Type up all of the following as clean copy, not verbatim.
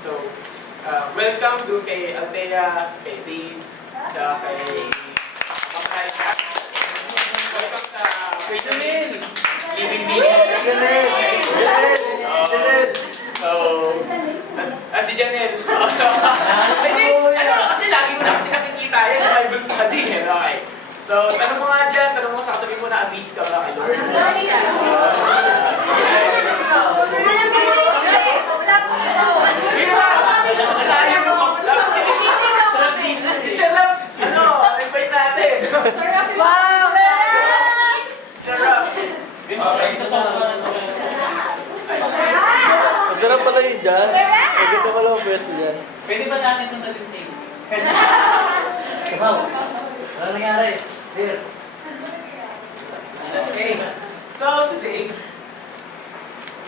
So, welcome to kay Althea, kay Dave, sa kay Makarika. Welcome sa Janine! Living Beings. So, si Janelle. Ano kasi lagi mo na kasi nakikita yan sa Bible study. Okay. So, tanong mo nga dyan, tanong mo sa katabi mo na abis ka ba kay Lord? Si Sarap, invite natin. Wow! Sarap. Masarap pala yun dyan. Maganda pala ang pwesto dyan. Pwede ba natin itong nalinsing? Wow! Ano nangyari? Here. Okay. So, today,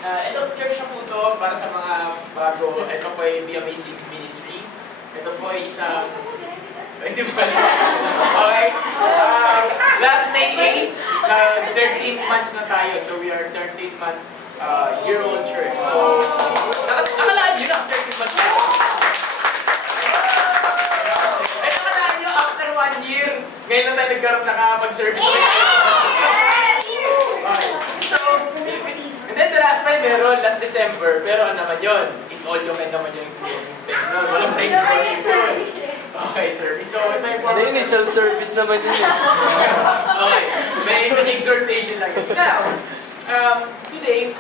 end of church na po ito para sa mga bago. Ito po ay The Amazing Ministry. Ito po ay isang... Hindi ba? Okay. Last May 8, 13 months na tayo. So, we are 13 months year-old church. So, nakalaan nyo na 13 months na. Eh, nakalaan nyo after 1 year, ngayon na tayo nagkaroon nakapag-service. Okay. So, and then the last time meron, last December, pero ano naman yun? In all yung naman yung techno. Walang praise and worship yun. Okay, service. So, ito yung form of Initial service naman yun. Okay, may exhortation lang. Now, today,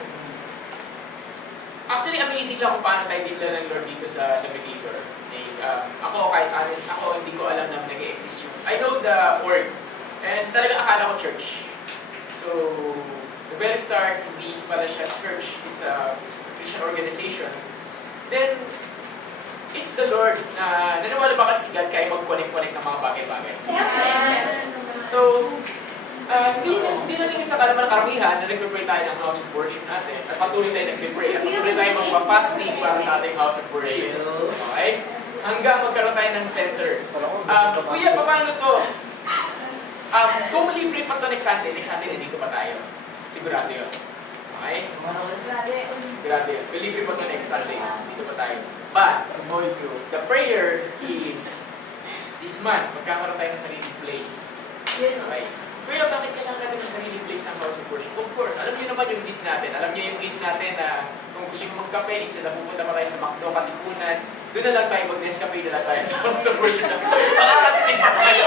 actually amazing lang kung paano tayo dinala ng Lord dito sa Navigator. Ako, kahit ako hindi ko alam na nag-exist yung... I know the word. And talaga akala ko church. So, the very start, hindi pala siya church. It's a Christian organization. Then, it's the Lord na naniwala ba kasi God kaya mag-connect-connect ng mga bagay-bagay? Yes. So, hindi na rin sa kalaman ng karamihan na nag-pray tayo ng house of worship natin. At patuloy tayo nag-pray. At patuloy tayo magpa-fasting para sa ating house of worship. Okay? Hanggang magkaroon tayo ng center. Kuya, paano to? Kung libre pa ito next Sunday nandito pa tayo. Sigurado yun. Okay? Sigurado yun. Kung libre pa ito next Sunday, dito pa tayo. But, the prayer is, this month, magkakaroon tayo ng sariling place. Okay? Kuya, bakit kailangan natin ng sariling place ng house of worship? Of course, alam niyo naman yung need natin. Alam niyo yung need natin na kung gusto nyo magkape, sila pupunta pa tayo sa McDo, Katipunan. Doon na lang tayo, mag-Nescafe na lang tayo sa house of worship. Makakasitig pa tayo.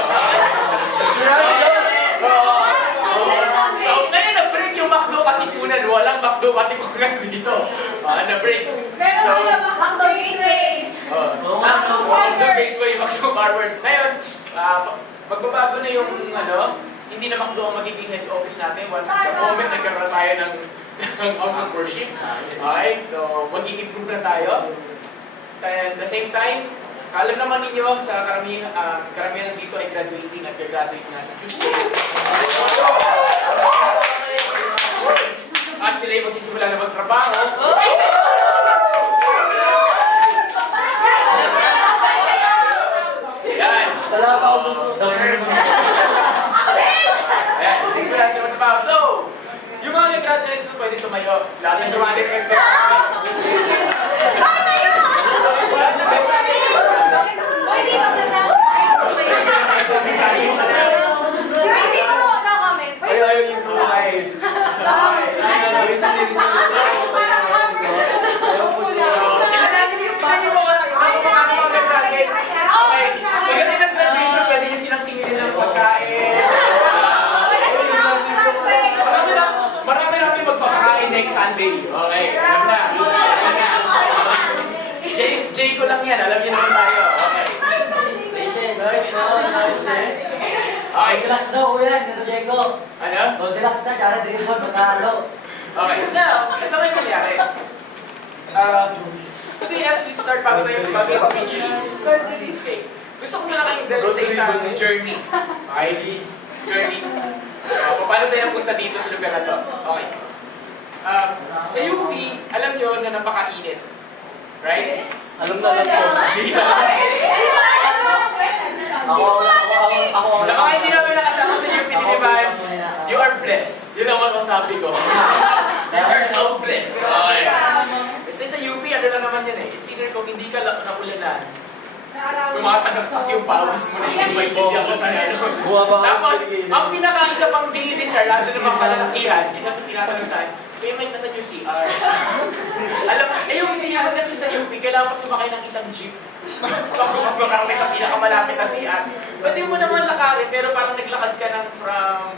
So, ngayon na-break yung McDo, Katipunan. Walang McDo, Katipunan dito. Na-break. So, McDo Gateway! McDo Gateway, McDo Barbers. Ngayon, magbabago na yung hindi na McDo ang magiging head office natin once the moment nagkaroon tayo ng house of worship. Okay, so mag-improve na tayo. And the same time, alam naman ninyo sa karamihan dito ay graduating at gagraduate na sa Tuesday. At sila ay magsisimula na magtrabaho. Yan. Wala pa ako susunod. So, yung mga nag-graduate ko pwede tumayo. Lahat ng graduate nag-graduate. Pwede sino na kami? Ayaw yung buhay. Next Sunday. Okay, alam na. Jay ko lang yan. Alam niyo naman tayo. Okay. Nice. Okay. Relax daw, kuya. Dito, Diego. Ano? Relax na, kaya dribble, magkahalo. Okay. Now, ito na yung nangyari. Today as we start bago tayo preaching. Okay. Gusto ko muna kayong dalhin sa isang journey. Okay? Journey. Paano tayo napunta dito sa lugar na to? Okay. Sa UP, alam nyo na napakainit. Right? Alam na lang ko. Sa mga hindi namin nakasama sa UP, di ba? You are blessed. Yun ang masasabi ko. You are so blessed. Okay. Sa Kasi sa UP, ano lang naman yan eh. It's either kung hindi ka naulanan, tumatanggap yung pawis mo na yung may bigyan ko sa ano. Tapos, ang pinaka-isa pang dinidesire, lalo naman kalalakihan, isa sa tinatanong sa akin, kaya may nasan yung CR. Alam, yung CR kasi sa UP, kailangan mo sumakay ng isang jeep. Bago ka sa pinakamalapit na CR. Pwede mo naman lakarin, pero parang naglakad ka ng from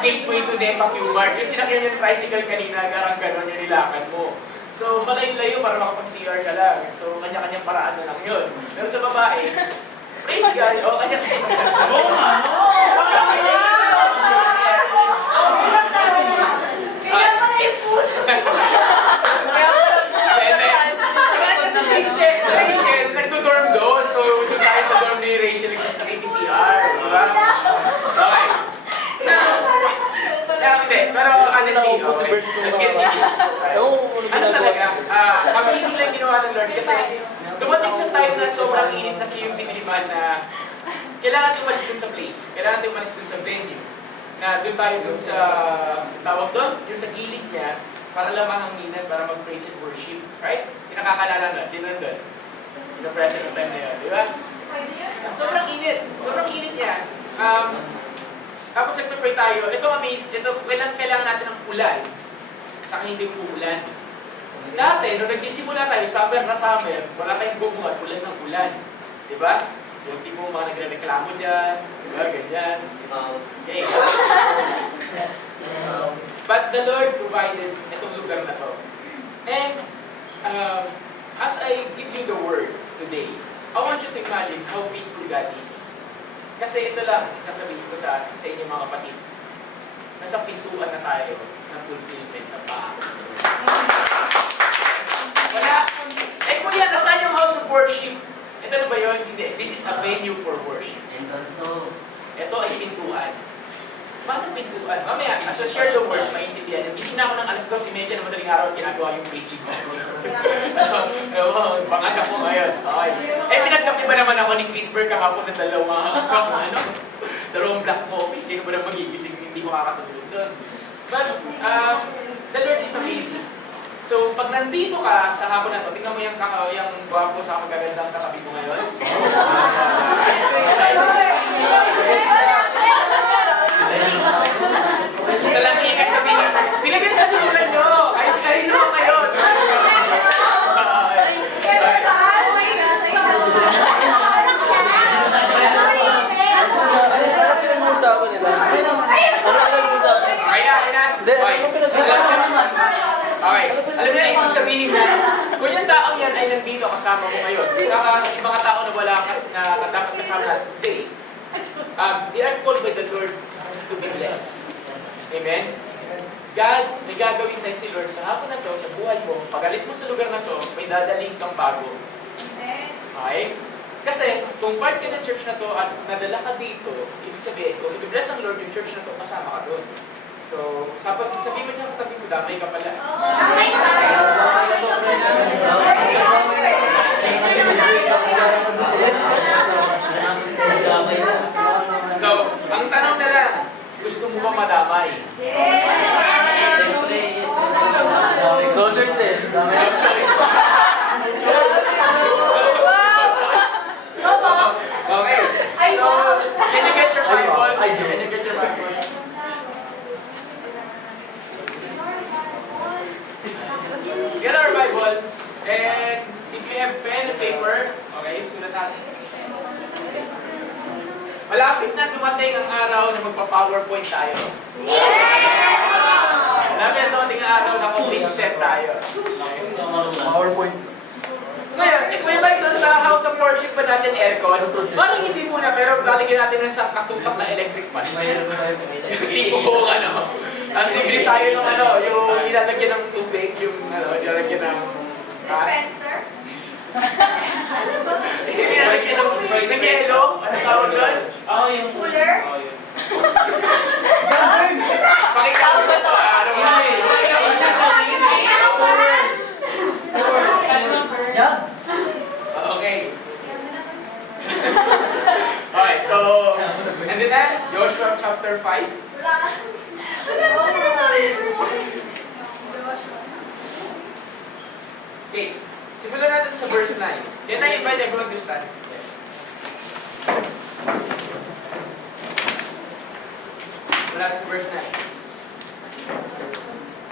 Gateway to Depa Q-Mart. Yung sinakyan yung tricycle kanina, garang gano'n yung nilakad mo. So, malayo-layo para makapag-CR ka lang. So, kanya-kanyang paraan na lang yun. Pero sa babae, praise God, o kanya-kanyang paraan. Sa Rachel, nagdo-dorm doon. So, doon tayo sa dorm ni Rachel, nag-PCR. Diba? Okay. Hindi, pero honestly, let's get serious. Ano talaga, amazing lang ginawa ng Lord kasi dumating sa time na sobrang init na siya yung biniliman na kailangan natin umalis dun sa place, kailangan natin umalis dun sa venue, na dun tayo dun sa, tawag dun, yung sa gilid niya, para lang mahanginan, para mag-praise and worship, right? Sino nakakalala na? Sino nandun? Sino present ng time na yun, di ba? Sobrang init niya. Tapos nagpe-pray tayo, ito amazing, ito kailangan natin ng ulan, saka hindi uulan. Dati, nung nagsisimula tayo, summer na summer, wala tayong bumuhat, ulan ng ulan. Di ba? Yung tipo mga nagre-reklamo dyan, di ba? Ganyan. Okay. But the Lord provided itong lugar na to. And as I give you the word today, I want you to imagine how faithful God is. Kasi ito lang, kasabihin ko sa inyo mga kapatid. Nasa pintuan na tayo ng fulfillment ng paa. Wala. Eh kuya, nasaan yung house of worship? Ito na ba yun? Hindi. This is a venue for worship. Ito ay pintuan. Bakit pintuan? Mamaya, as I share the word, maintindihan. Gising na ako ng alas 12:30 na madaling araw at ginagawa yung preaching ko. Bangag ako ngayon. Okay. Eh, pinagkapi ba naman ako ni Chris Berg kahapon ng dalawang black coffee? Sino ba na magigising? Hindi makakatulog doon. But, the Lord is amazing. So, pag nandito ka sa hapon na to, tingnan mo yung gwapo sa magagandang katabi mo ngayon. Isa lang ibig sabihin, pinagay sa tuluran nyo! Ay naman kayo! Pinag-uusapan nila. Okay, alam niyo, ibig sabihin na, kung yung taong yan ay nandito kasama mo ngayon, saka yung mga tao na wala na dapat kasama natin today, they are called by the Lord to be blessed. Amen? God, may gagawin sa'yo si Lord sa hapon na to, sa buhay mo. Pag alis mo sa lugar na to, may dadaling kang bago. Okay? Kasi, kung part ka ng church na to at nadala ka dito, ibig sabihin, kung i-bless ang Lord yung church na to, kasama ka doon. So, sabihin mo siya katabi mo, damay ka pala. So, ang tanong na lang, gusto mo ba madamay? No choice eh. No choice. Okay. So, can you get your Bible? Can you get your Bible? Let's get our Bible. And if you have pen and paper, okay, sulat natin. Malapit na dumating ang araw na magpa-PowerPoint tayo. Malapit na dumating ang araw na complete set tayo. PowerPoint. Ngayon, kung yung bike doon sa house of worship ba natin aircon, parang hindi muna, pero lalagyan natin ng isang katutak na electric fan. Tipo, tapos bibili tayo ng yung ilalagyan ng tubig, yung ilalagyan ng... Dispenser? Ilalagyan ng yelo, ano tawag doon? Cooler? Pakita ko sa ito, ano ba? Okay. Okay, so, nandun na, Joshua chapter 5. Okay, simulan natin sa verse 9. Then I invite everyone to stand. Mula sa verse 9.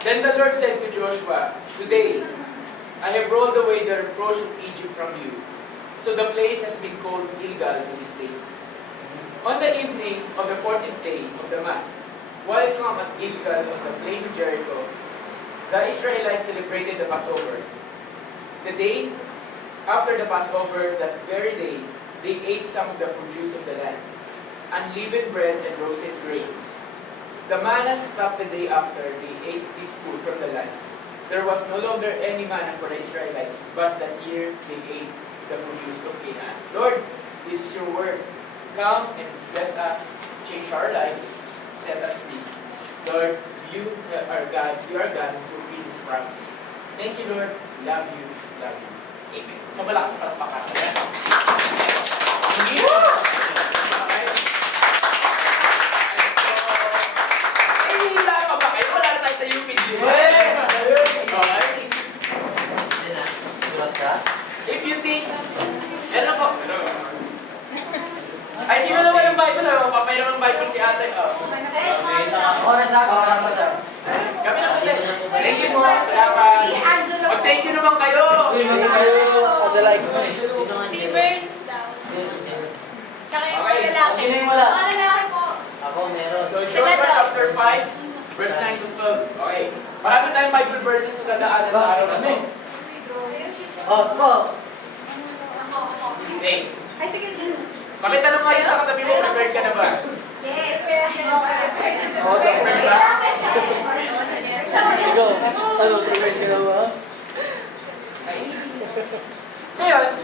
Then the Lord said to Joshua, "Today I have rolled away the reproach of Egypt from you." So the place has been called Gilgal to this day. On the evening of the 14th day of the month, while come at Gilgal on the place of Jericho, the Israelites celebrated the Passover. The day after the Passover, that very day, they ate some of the produce of the land, unleavened bread and roasted grain. The manna stopped the day after they ate this food from the land. There was no longer any manna for the Israelites, but that year they ate the produce of Canaan. Lord, this is your word. Come and bless us, change our lives, set us free. Lord, you are God who fulfill this promise. Thank you, Lord. Love you. Love you. Amen. So, malakas pa pa ka. Okay? Hihila pa ba kayo? Wala na tayo sa UP, di ba? Okay? If you think, ano po? Ay, sino naman ang Bible? Papay naman ang Bible si ate. Oras na, oras pa siya. Kami na ulit. Thank you po. Salamat. Mag-thank you naman kayo. Si Burns daw. Tsaka yung Okay. lalaki. Sino yung wala? Mga lalaki po. Ako, meron. So, Joshua chapter 5, verse 9 to 12. Okay. Marami tayong Bible verses na dadaanan sa araw na to. Oh, po. Okay. Ay, sige. Pakitanong nga yung sa katabi mo, prepared ka na ba? Yes. Prepared ba? Ikaw, ano, prepare sila ba? Ngayon,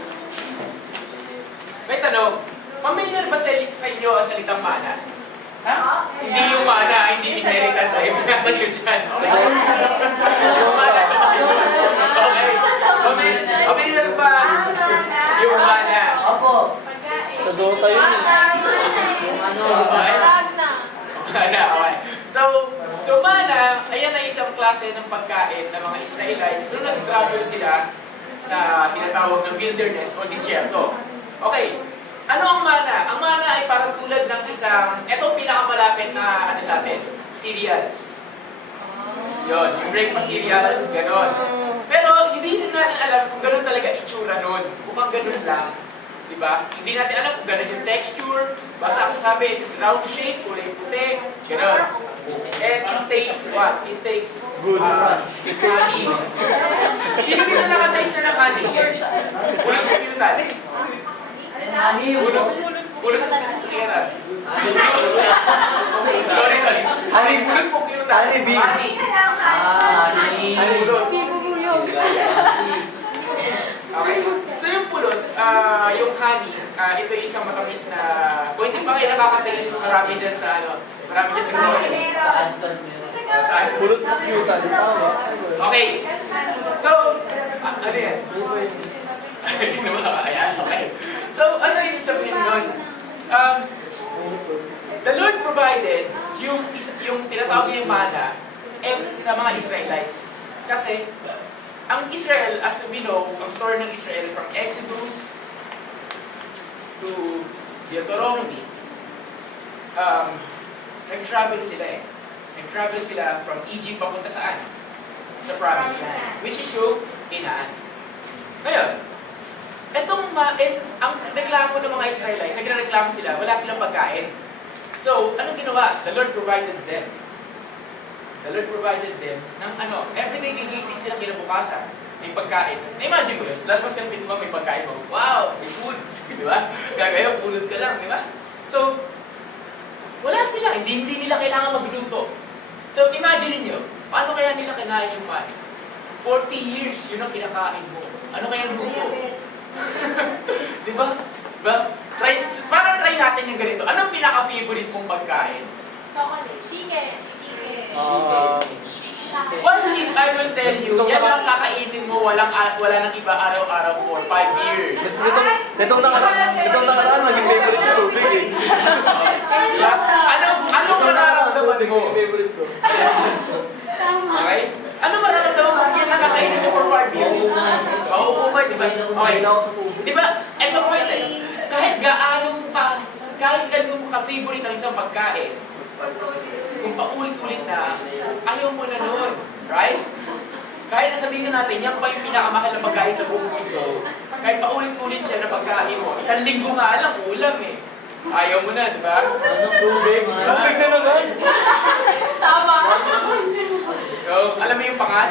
may tanong. Familiar ba sa inyo ang salitang mana? Ha? Hindi yung mana, hindi inheritance sa nasa nyo dyan. Okay? Yung mana sa Bible. Okay? Familiar ba yung mana? Opo. Sa Dota yun eh. Okay? Mana, okay. So mana, ayan ay isang klase ng pagkain ng mga Israelites nung nag-travel sila sa tinatawag ng wilderness o disyerto. Okay, ano ang mana? Ang mana ay parang tulad ng isang, etong pinakamalapit na ano sa atin, cereals. Yun, yung breakfast cereals, gano'n. Pero hindi din natin alam kung gano'n talaga itsura nun. Mukhang gano'n lang. Diba? Hindi natin alam kung gano'n yung texture. Basta ang sabi, it's round shape, kulay puti, gano'n. And it tastes what? It tastes Good. honey. Sino dito nakataste na ng honey? Ulog mo yung honey. Ani, Ulog mo kira. Sorry. Honey, ulog mo yung honey. Honey bee. Honey. Honey, ulog. Okay. So yung pulot, yung honey, ito yung isang matamis na, kung hindi pa kayo nakaka-taste, marami dyan sa grocery. Sa Anson meron. Pulot na cute, ano tawag? Okay. So, ano yan? Ginawa ka, ayan, okay. So, ano yung sabihin nun? The Lord provided yung tinatawag niya yung mana sa mga Israelites. Kasi, ang Israel, as we know, ang story ng Israel from Exodus to Deuteronomy, nag-travel sila eh. Nag-travel sila from Egypt papunta saan? Sa Promised Land, which is yung Canaan. Ngayon, ang reklamo ng mga Israelites, nagreklamo sila, wala silang pagkain. So, anong ginawa? The Lord provided them. The Lord provided them ng everyday gigising sila kinabukasan. May pagkain. Na-imagine mo yun, lalabas ka ng pintuan, may pagkain mo. Wow! May food! Di ba? Gagaya, pulot ka lang, di ba? So, wala sila. Hindi nila kailangan magluto. So, imagine niyo, paano kaya nila kinain yung man? 40 years, yun ang kinakain mo. Ano kaya luto? Di ba? Parang try natin yung ganito. Anong pinaka-favorite mong pagkain? Chocolate. Chicken. One thing I will tell you, yan ang kakainin mo, wala nang iba araw-araw for 5 years. Nitong nakaraan, maging favorite ko tubig eh. Anong mararamdaman mo? Favorite ko. Okay? Ano mararamdaman mo? Yan lang kakainin mo for 5 years. Mauumay, di ba? Okay. Ayun ako sa tubo. Di ba? Ito po ito eh. Kahit ganun ka-favorite ang isang pagkain, kung paulit-ulit na, ayaw mo na nun. Right? Kahit nasabihin natin, yan pa yung pinakamahal na pagkain sa buong mundo. Kahit paulit-ulit siya na pagkain mo, 1 linggo nga lang, ulam eh. Ayaw mo na, di ba? Tubig. Tubig na naman. Tama. So, alam mo yung pangal?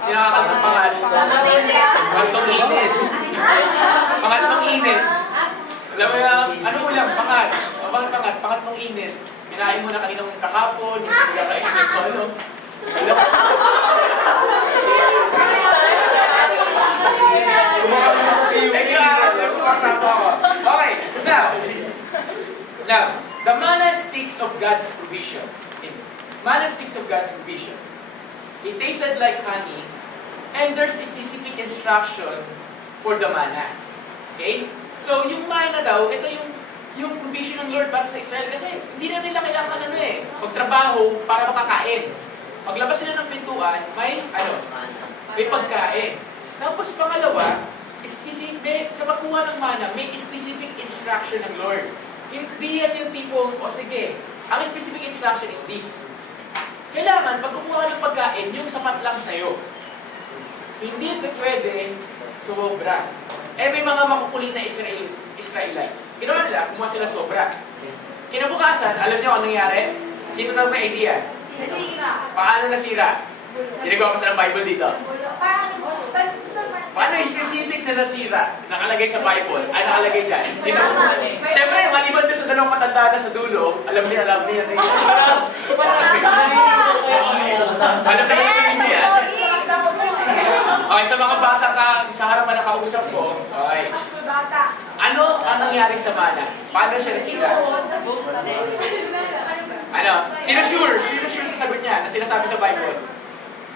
Sino nakakal ng pangal? Pangtong init. Pangatlong init. Alam mo yung, ano ulam? Pangal. Pangatlong init. Kinain mo na kaninang kakapon, yung kakain mo ko, ano? Okay, now, the manna speaks of God's provision. Manna speaks of God's provision. It tasted like honey, and there's a specific instruction for the manna. Okay? So, yung manna daw, ito yung provision ng Lord para sa Israel kasi hindi na nila kailangan magtrabaho para makakain. Paglabas nila ng pintuan, may pagkain. Tapos pangalawa, specific, sa pagkuha ng mana, may specific instruction ng Lord. Hindi yan yung tipong, sige, ang specific instruction is this. Kailangan, pag kumuha ng pagkain, yung sapat lang sa'yo. Hindi pwede sobra. May mga makukulit na Israelites. Ginawa nila, kumuha sila sobra. Kinabukasan, alam niyo kung nangyari? Sino daw may idea? Nasira. Paano nasira? Sino ko sa Bible dito? Paano yung specific na nasira? Nakalagay sa Bible. Ay, nakalagay dyan. Sino? Siyempre, maliban doon sa dalawang matanda na sa dulo, alam niya. Alam na yung hindi yan. Okay, sa mga bata sa harapan na kausap ko, okay. Ano ang nangyari sa mana? Paano siya nasira? Ano? Sino sure sa sagot niya na sinasabi sa Bible?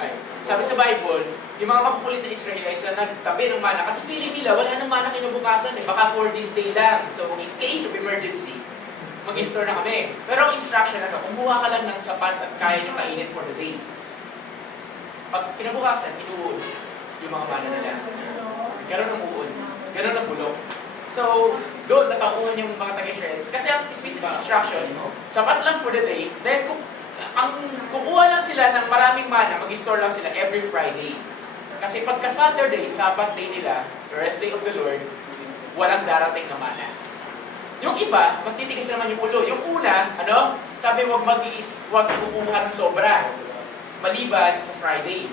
Ay, sabi sa Bible, yung mga makukulit na Israelites na nagtabi ng mana, kasi feeling nila, wala nang mana kinabukasan eh. Baka for this day lang. So, in case of emergency, mag-store na kami. Pero ang instruction kumuha ka lang ng sapat at kaya nyo kainin for the day. Pag kinabukasan, inuun yung mga mana nila. Ganon ang uun. Ganon ang bulok. So, doon natakuhan yung mga taga-Israelites. Kasi ang specific instruction, sapat lang for the day, then ang kukuha lang sila ng maraming mana, mag-store lang sila every Friday. Kasi pagka Saturday, Sabbath day nila, the rest day of the Lord, walang darating na mana. Yung iba, magtitigas naman yung ulo. Yung una, sabi huwag kukuha ng sobra. Maliban sa Friday.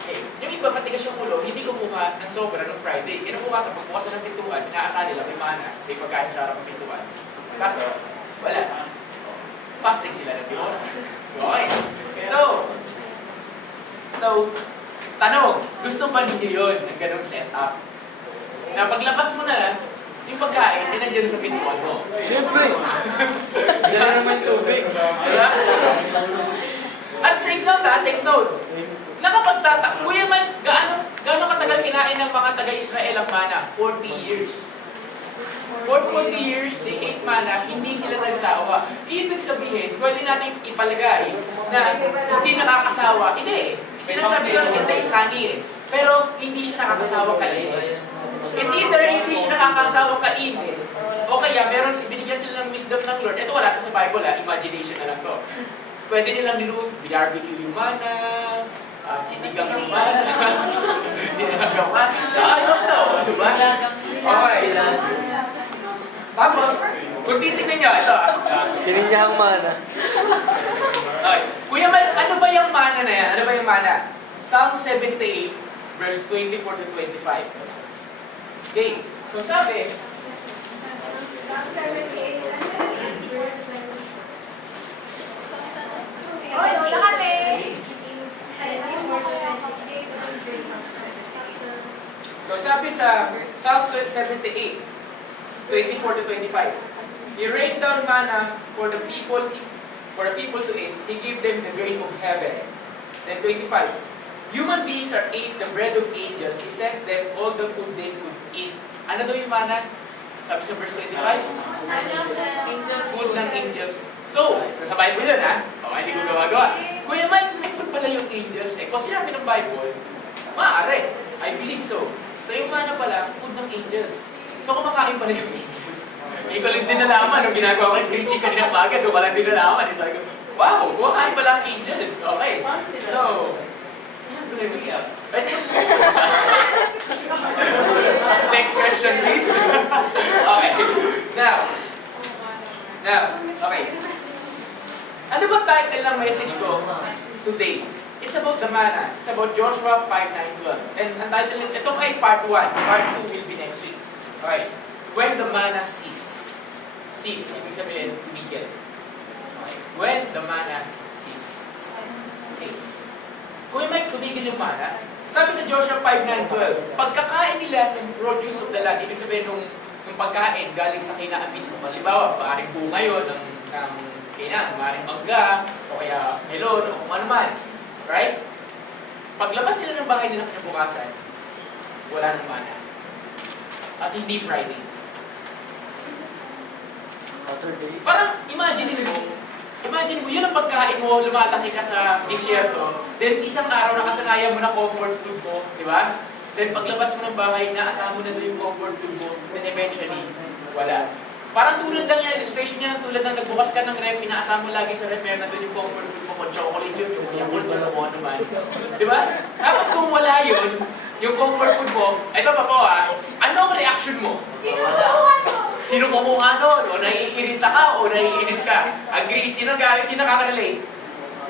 Okay. Yung iba, matigas yung ulo, hindi kumuha ng sobra ng Friday. Pagbukasan ng pintuan, inaasahan nila, may mana, may pagkain sa harap ng pintuan. Kaso, wala. Fasting sila ng oras. Okay. So, tanong, gusto ba ninyo yun ng ganong setup? Na paglabas mo na, yung pagkain, hindi nandiyan sa pintuan mo. Siyempre. Diyan na naman yung tubig. Diba? At take note. Kuya man, gaano katagal kinain ng mga taga-Israel ang mana? 40 years. For 40 years, they ate mana, hindi sila nagsawa. Ibig sabihin, pwede natin ipalagay na hindi nakakasawa. Hindi. Sinasabi ko, it tastes honey eh. Pero hindi siya nakakasawa kainin. It's either hindi siya nakakasawa kainin, o kaya binigyan sila ng wisdom ng Lord. Ito wala sa Bible imagination na lang to. Pwede nilang barbecue yung mana, sinigang yung mana, dinagaw mana. So I don't know, diba? Okay. Tapos, kung titignan nyo, ito Kininyahang mana. Okay. Kuya, ano ba yung mana na yan? Ano ba yung mana? Psalm 78, verse 24 to 25. Okay. So sabi, Psalm 78. Oh, wala kami. So sabi sa Psalm 78, 24 to 25, He rained down manna for the people to eat. He gave them the grain of heaven. Then 25, human beings ate the bread of angels. He sent them all the food they could eat. Ano daw yung manna? Sabi sa verse 25, food ng angels. So, nasa Bible yun ha? O, hindi ko gawa-gawa. Kuya Mike, may food pala yung angels. Eh, kung sinabi ng Bible, maaari. I believe so. So yung mana pala, food ng angels. So kumakain pala yung angels. Ngayon ko lang din nalaman, nung ginagawa ko yung preaching kanina umaga, doon ko lang din nalaman. Sabi ko, wow, kumakain pala ang angels. Okay. So, next question, please. Okay. Now, okay. Ano ba title ng message ko today? It's about the manna. It's about Joshua 5:9-12. And ang title, ito ay part 1. Part 2 will be next week. Okay. When the manna cease. Cease, ibig sabihin, tumigil. Okay. When the manna cease. Okay. Kung may tumigil yung mana, sabi sa Joshua 5:9-12, pagkakain nila ng produce of the land, ibig sabihin nung pagkain galing sa Kinaan mismo. Halimbawa, maaaring bunga yun ng Kinaan, maaaring mangga, o kaya melon, o kung ano man. Right? Paglabas nila ng bahay nila kinabukasan, wala nang mana. At hindi Friday. Saturday. Parang imagine mo, yun ang pagkain mo, lumalaki ka sa disyerto, then isang araw nakasanayan mo na comfort food mo, di ba? Then paglabas mo ng bahay, naasahan mo na doon yung comfort food mo, then eventually, wala. Parang tulad lang yan, illustration niya, tulad ng nagbukas ka ng ref, inaasahan mo lagi sa ref, meron na doon yung comfort food mo, kung chocolate yun, yung Yakult yun, kung ano man. Di ba? Tapos kung wala yun, yung comfort food mo, ito pa po anong reaction mo? Sino kumuha nun? O naiirita ka? O naiinis ka? Agree? Sino kakarelate?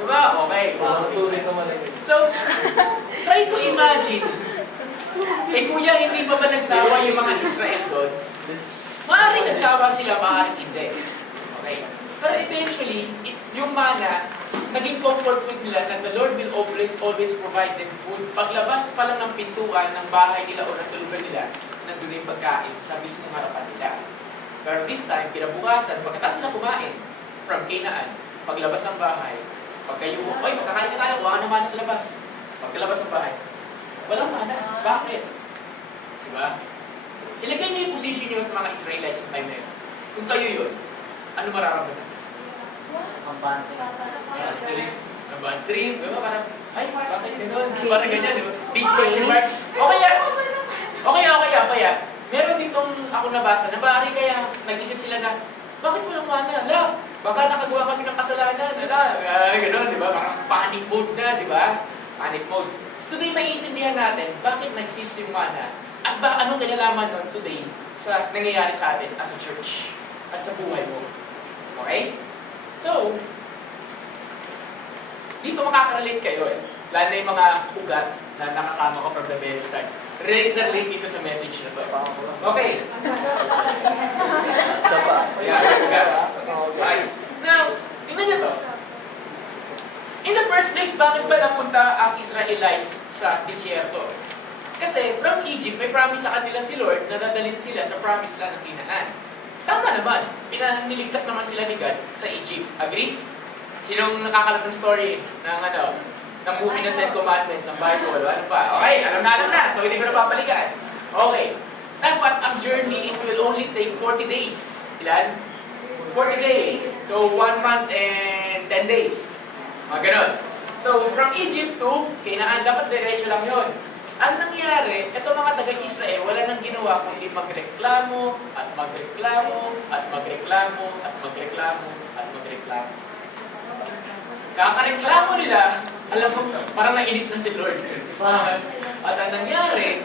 Diba? Okay. Tuloy ka malagay. So, try to imagine. Eh kuya, hindi pa ba nagsawa yung mga Israel doon? Maaaring nagsawa sila, maaaring hindi. Okay. Pero eventually, yung mana, naging comfort food nila that the Lord will always provide them food. Paglabas pa lang ng pintuan ng bahay nila o ng tulugan nila, nandun yung pagkain sa mismong harapan nila. Pero this time, kinabukasan, pagkatapos na kumain from Canaan, paglabas ng bahay, pagkayo, oy, magkakain na tayo, kuha ka ng mana sa labas. Pagkalabas ng bahay, walang mana. Bakit? Diba? Ilagay niyo yung position niyo sa mga Israelites sa time na yun. Kung kayo yun, ano mararamdaman? Kampante. Ang bad trip, diba? Parang, ay, bakit gano'n? Parang ganyan, diba? Big question mark. O kaya, meron ditong ako nabasa na bari kaya nag-isip sila na, bakit walang mana? Baka nakagawa kami ng kasalanan. Gano'n, di ba? Parang panic mode na, di ba? Panic mode. Today, maiintindihan natin bakit nag-cease yung mana at anong kinalaman nun today sa nangyayari sa atin as a church at sa buhay mo. Okay? So, dito makakarelate kayo lalo na yung mga ugat na nakasama ko from the very start. Relate na relate dito sa message na to. Okay. Isa pa. Yeah, ugats. Right. Now, tingnan niyo to. In the first place, bakit ba napunta ang Israelites sa disyerto? Kasi from Egypt, may promise sa kanila si Lord na dadalhin sila sa promised land ng Canaan. Tama naman. Niligtas naman sila ni God sa Egypt. Agree? Sinong nakakalap ng story ng movie ng Ten Commandments ng Bible? Ano pa? Okay, alam na. So, hindi ko na papalikan. Okay. Dapat ang journey, it will only take 40 days. Ilan? 40 days. So, 1 month and 10 days. Mga ganun. So, from Egypt to Canaan, dapat diretso lang yun. Ang nangyari, ito mga taga-Israel, wala nang ginawa kundi magreklamo, at magreklamo, at magreklamo, at magreklamo, at magreklamo. Kakareklamo nila, alam mo, parang nainis na si Lord. At ang nangyari,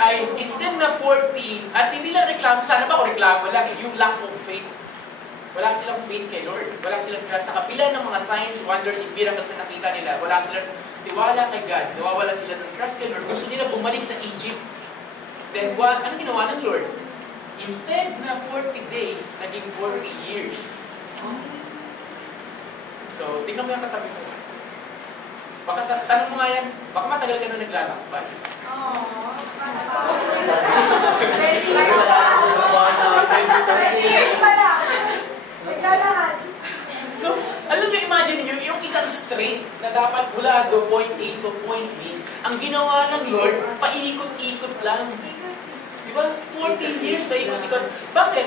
ay instead na 40, at hindi lang reklamo, sana ba kung reklamo lang, yung lack of faith. Wala silang faith kay Lord. Wala silang trust. Sa kapila ng mga signs, wonders, and miracles na nakita nila, wala silang tiwala kay God. Nawawala sila ng trust kay Lord. Gusto nila bumalik sa Egypt. Then what? Ano ginawa ng Lord? Instead na 40 days, naging 40 years. So, tingnan mo yung katabi mo. Baka sa, tanong mo nga yan, baka matagal ka na naglalakbay. So, alam niyo, imagine niyo, yung isang straight na dapat mula do point A to point B, ang ginawa ng Lord, paikot-ikot lang. Di ba? 40 years na ikot-ikot. Bakit?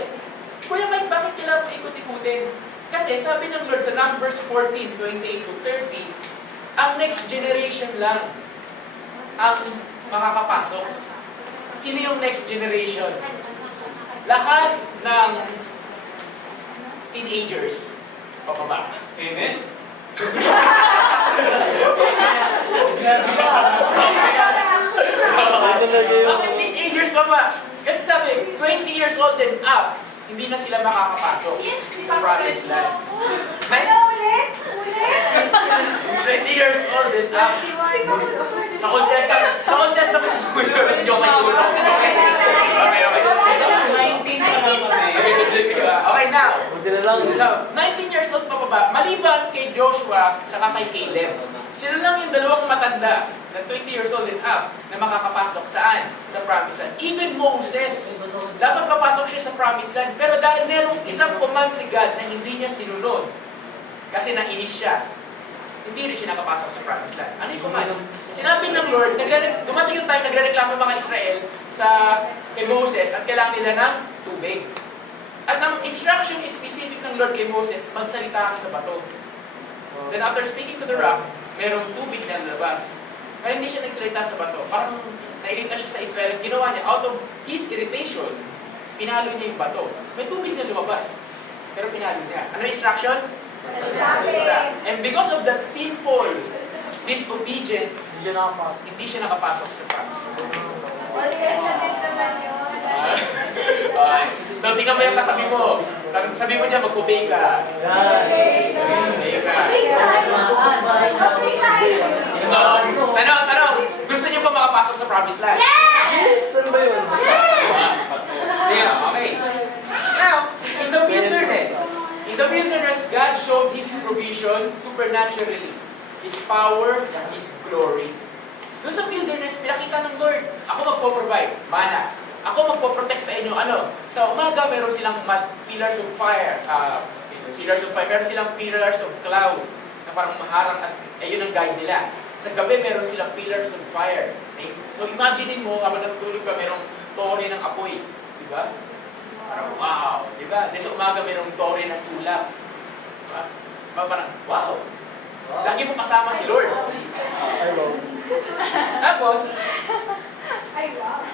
Kuya Mike, bakit kailangan paikot-ikutin? Kasi sabi ng Lord sa Numbers 14:28 to 30, ang next generation lang ang makakapasok. Sino yung next generation? Lahat ng teenagers pababa. Amen? Bakit teenagers pa ba? Kasi sabi, 20 years old and up, hindi na sila makakapasok sa promised land. Ulit? Ulit? 20 years old and up. Sa Old Testament, medyo may tulong. Okay. 19 na lang kami. Okay, now. Buti na lang. Now, 19 years old pa ba? Maliban kay Joshua saka kay Caleb. Sila lang yung dalawang matanda na 20 years old and up na makakapasok saan? Sa Promised Land. Even Moses, dapat papasok siya sa Promised Land. Pero dahil merong isang command si God na hindi niya sinunod, kasi nainis siya, hindi rin siya nakapasok sa Promised Land. Ano yung command? Sinabi ng Lord, dumating yung time nagre-reklamo yung mga Israel kay Moses at kailangan nila ng tubig. At ang instruction is specific ng Lord kay Moses, magsalita ka sa bato. Then after speaking to the rock, merong tubig na labas. Kaya hindi siya nagsalita sa bato. Parang nairita siya sa Israel. Ginawa niya, out of his irritation, pinalo niya yung bato. May tubig na lumabas. Pero pinalo niya. Ano yung instruction? And because of that simple disobedient, hindi siya nakapasok sa promise. Old Testament naman yun. Okay. So, tingnan mo yung katabi mo. Sabi mo dyan, mag-obey ka. Obey ka. So, tanong, gusto niyo pa makapasok sa promised land? Saan ba yun? Sige, okay. Now, in the wilderness, God showed His provision supernaturally. His power, His glory. Doon sa wilderness, pinakita ng Lord, ako magpo-provide, mana. Ako magpo-protect sa inyo. Ano? Sa umaga, meron silang pillars of fire. Meron silang pillars of cloud na parang maharang at ayun ang guide nila. Sa gabi, meron silang pillars of fire. Okay? So, imaginein mo, habang natutulog ka, merong tore ng apoy. Diba? Parang, wow! Diba? Then sa umaga, merong tore ng tulap. Diba? Parang, wow! Lagi mo kasama si Lord. Tapos, Ay, wow.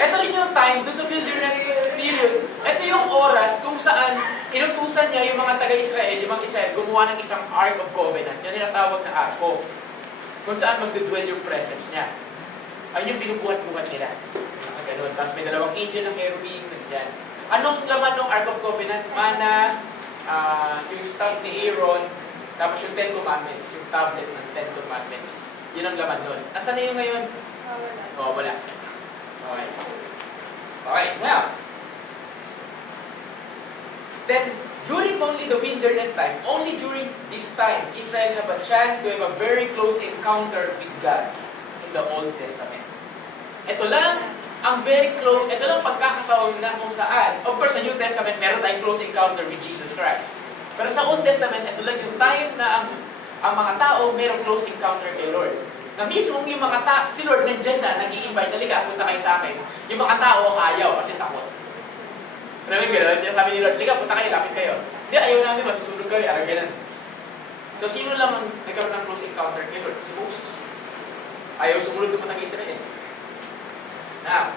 ito rin yung time, doon sa wilderness period, ito yung oras kung saan inutusan niya yung mga taga-Israel, yung mga Israel, gumawa ng isang Ark of Covenant, yung tinatawag na Arko, kung saan magdudwell yung presence niya. Ayun yung binubuhat-buhat nila. Ganun. Tapos may dalawang angel ng cherubim, nandiyan. Anong laman ng Ark of Covenant? Mana, yung staff ni Aaron, tapos yung Ten Commandments, yung tablet ng Ten Commandments. Yun ang laman nun. Asan na yung ngayon? Oh, wala. Okay. Okay, now. Then, during only the wilderness time, only during this time, Israel have a chance to have a very close encounter with God in the Old Testament. Ito lang ang very close, ito lang pagkakataon na kung saan, of course, sa New Testament, meron tayong close encounter with Jesus Christ. Pero sa Old Testament, ito lang yung time na ang mga tao mayroong close encounter kay Lord. Na mismo yung mga tao, si Lord nandyan na, nag-i-invite, halika, punta kayo sa akin. Yung mga tao ang ayaw kasi takot. Alam mo gano'n? Siya sabi ni Lord, halika, punta kayo, lapit kayo. Hindi, ayaw namin, masusunod kayo, araw ganun. So, sino lang ang nagkaroon ng close encounter kay Lord? Si Moses. Ayaw sumunod ng mga Israel. Now,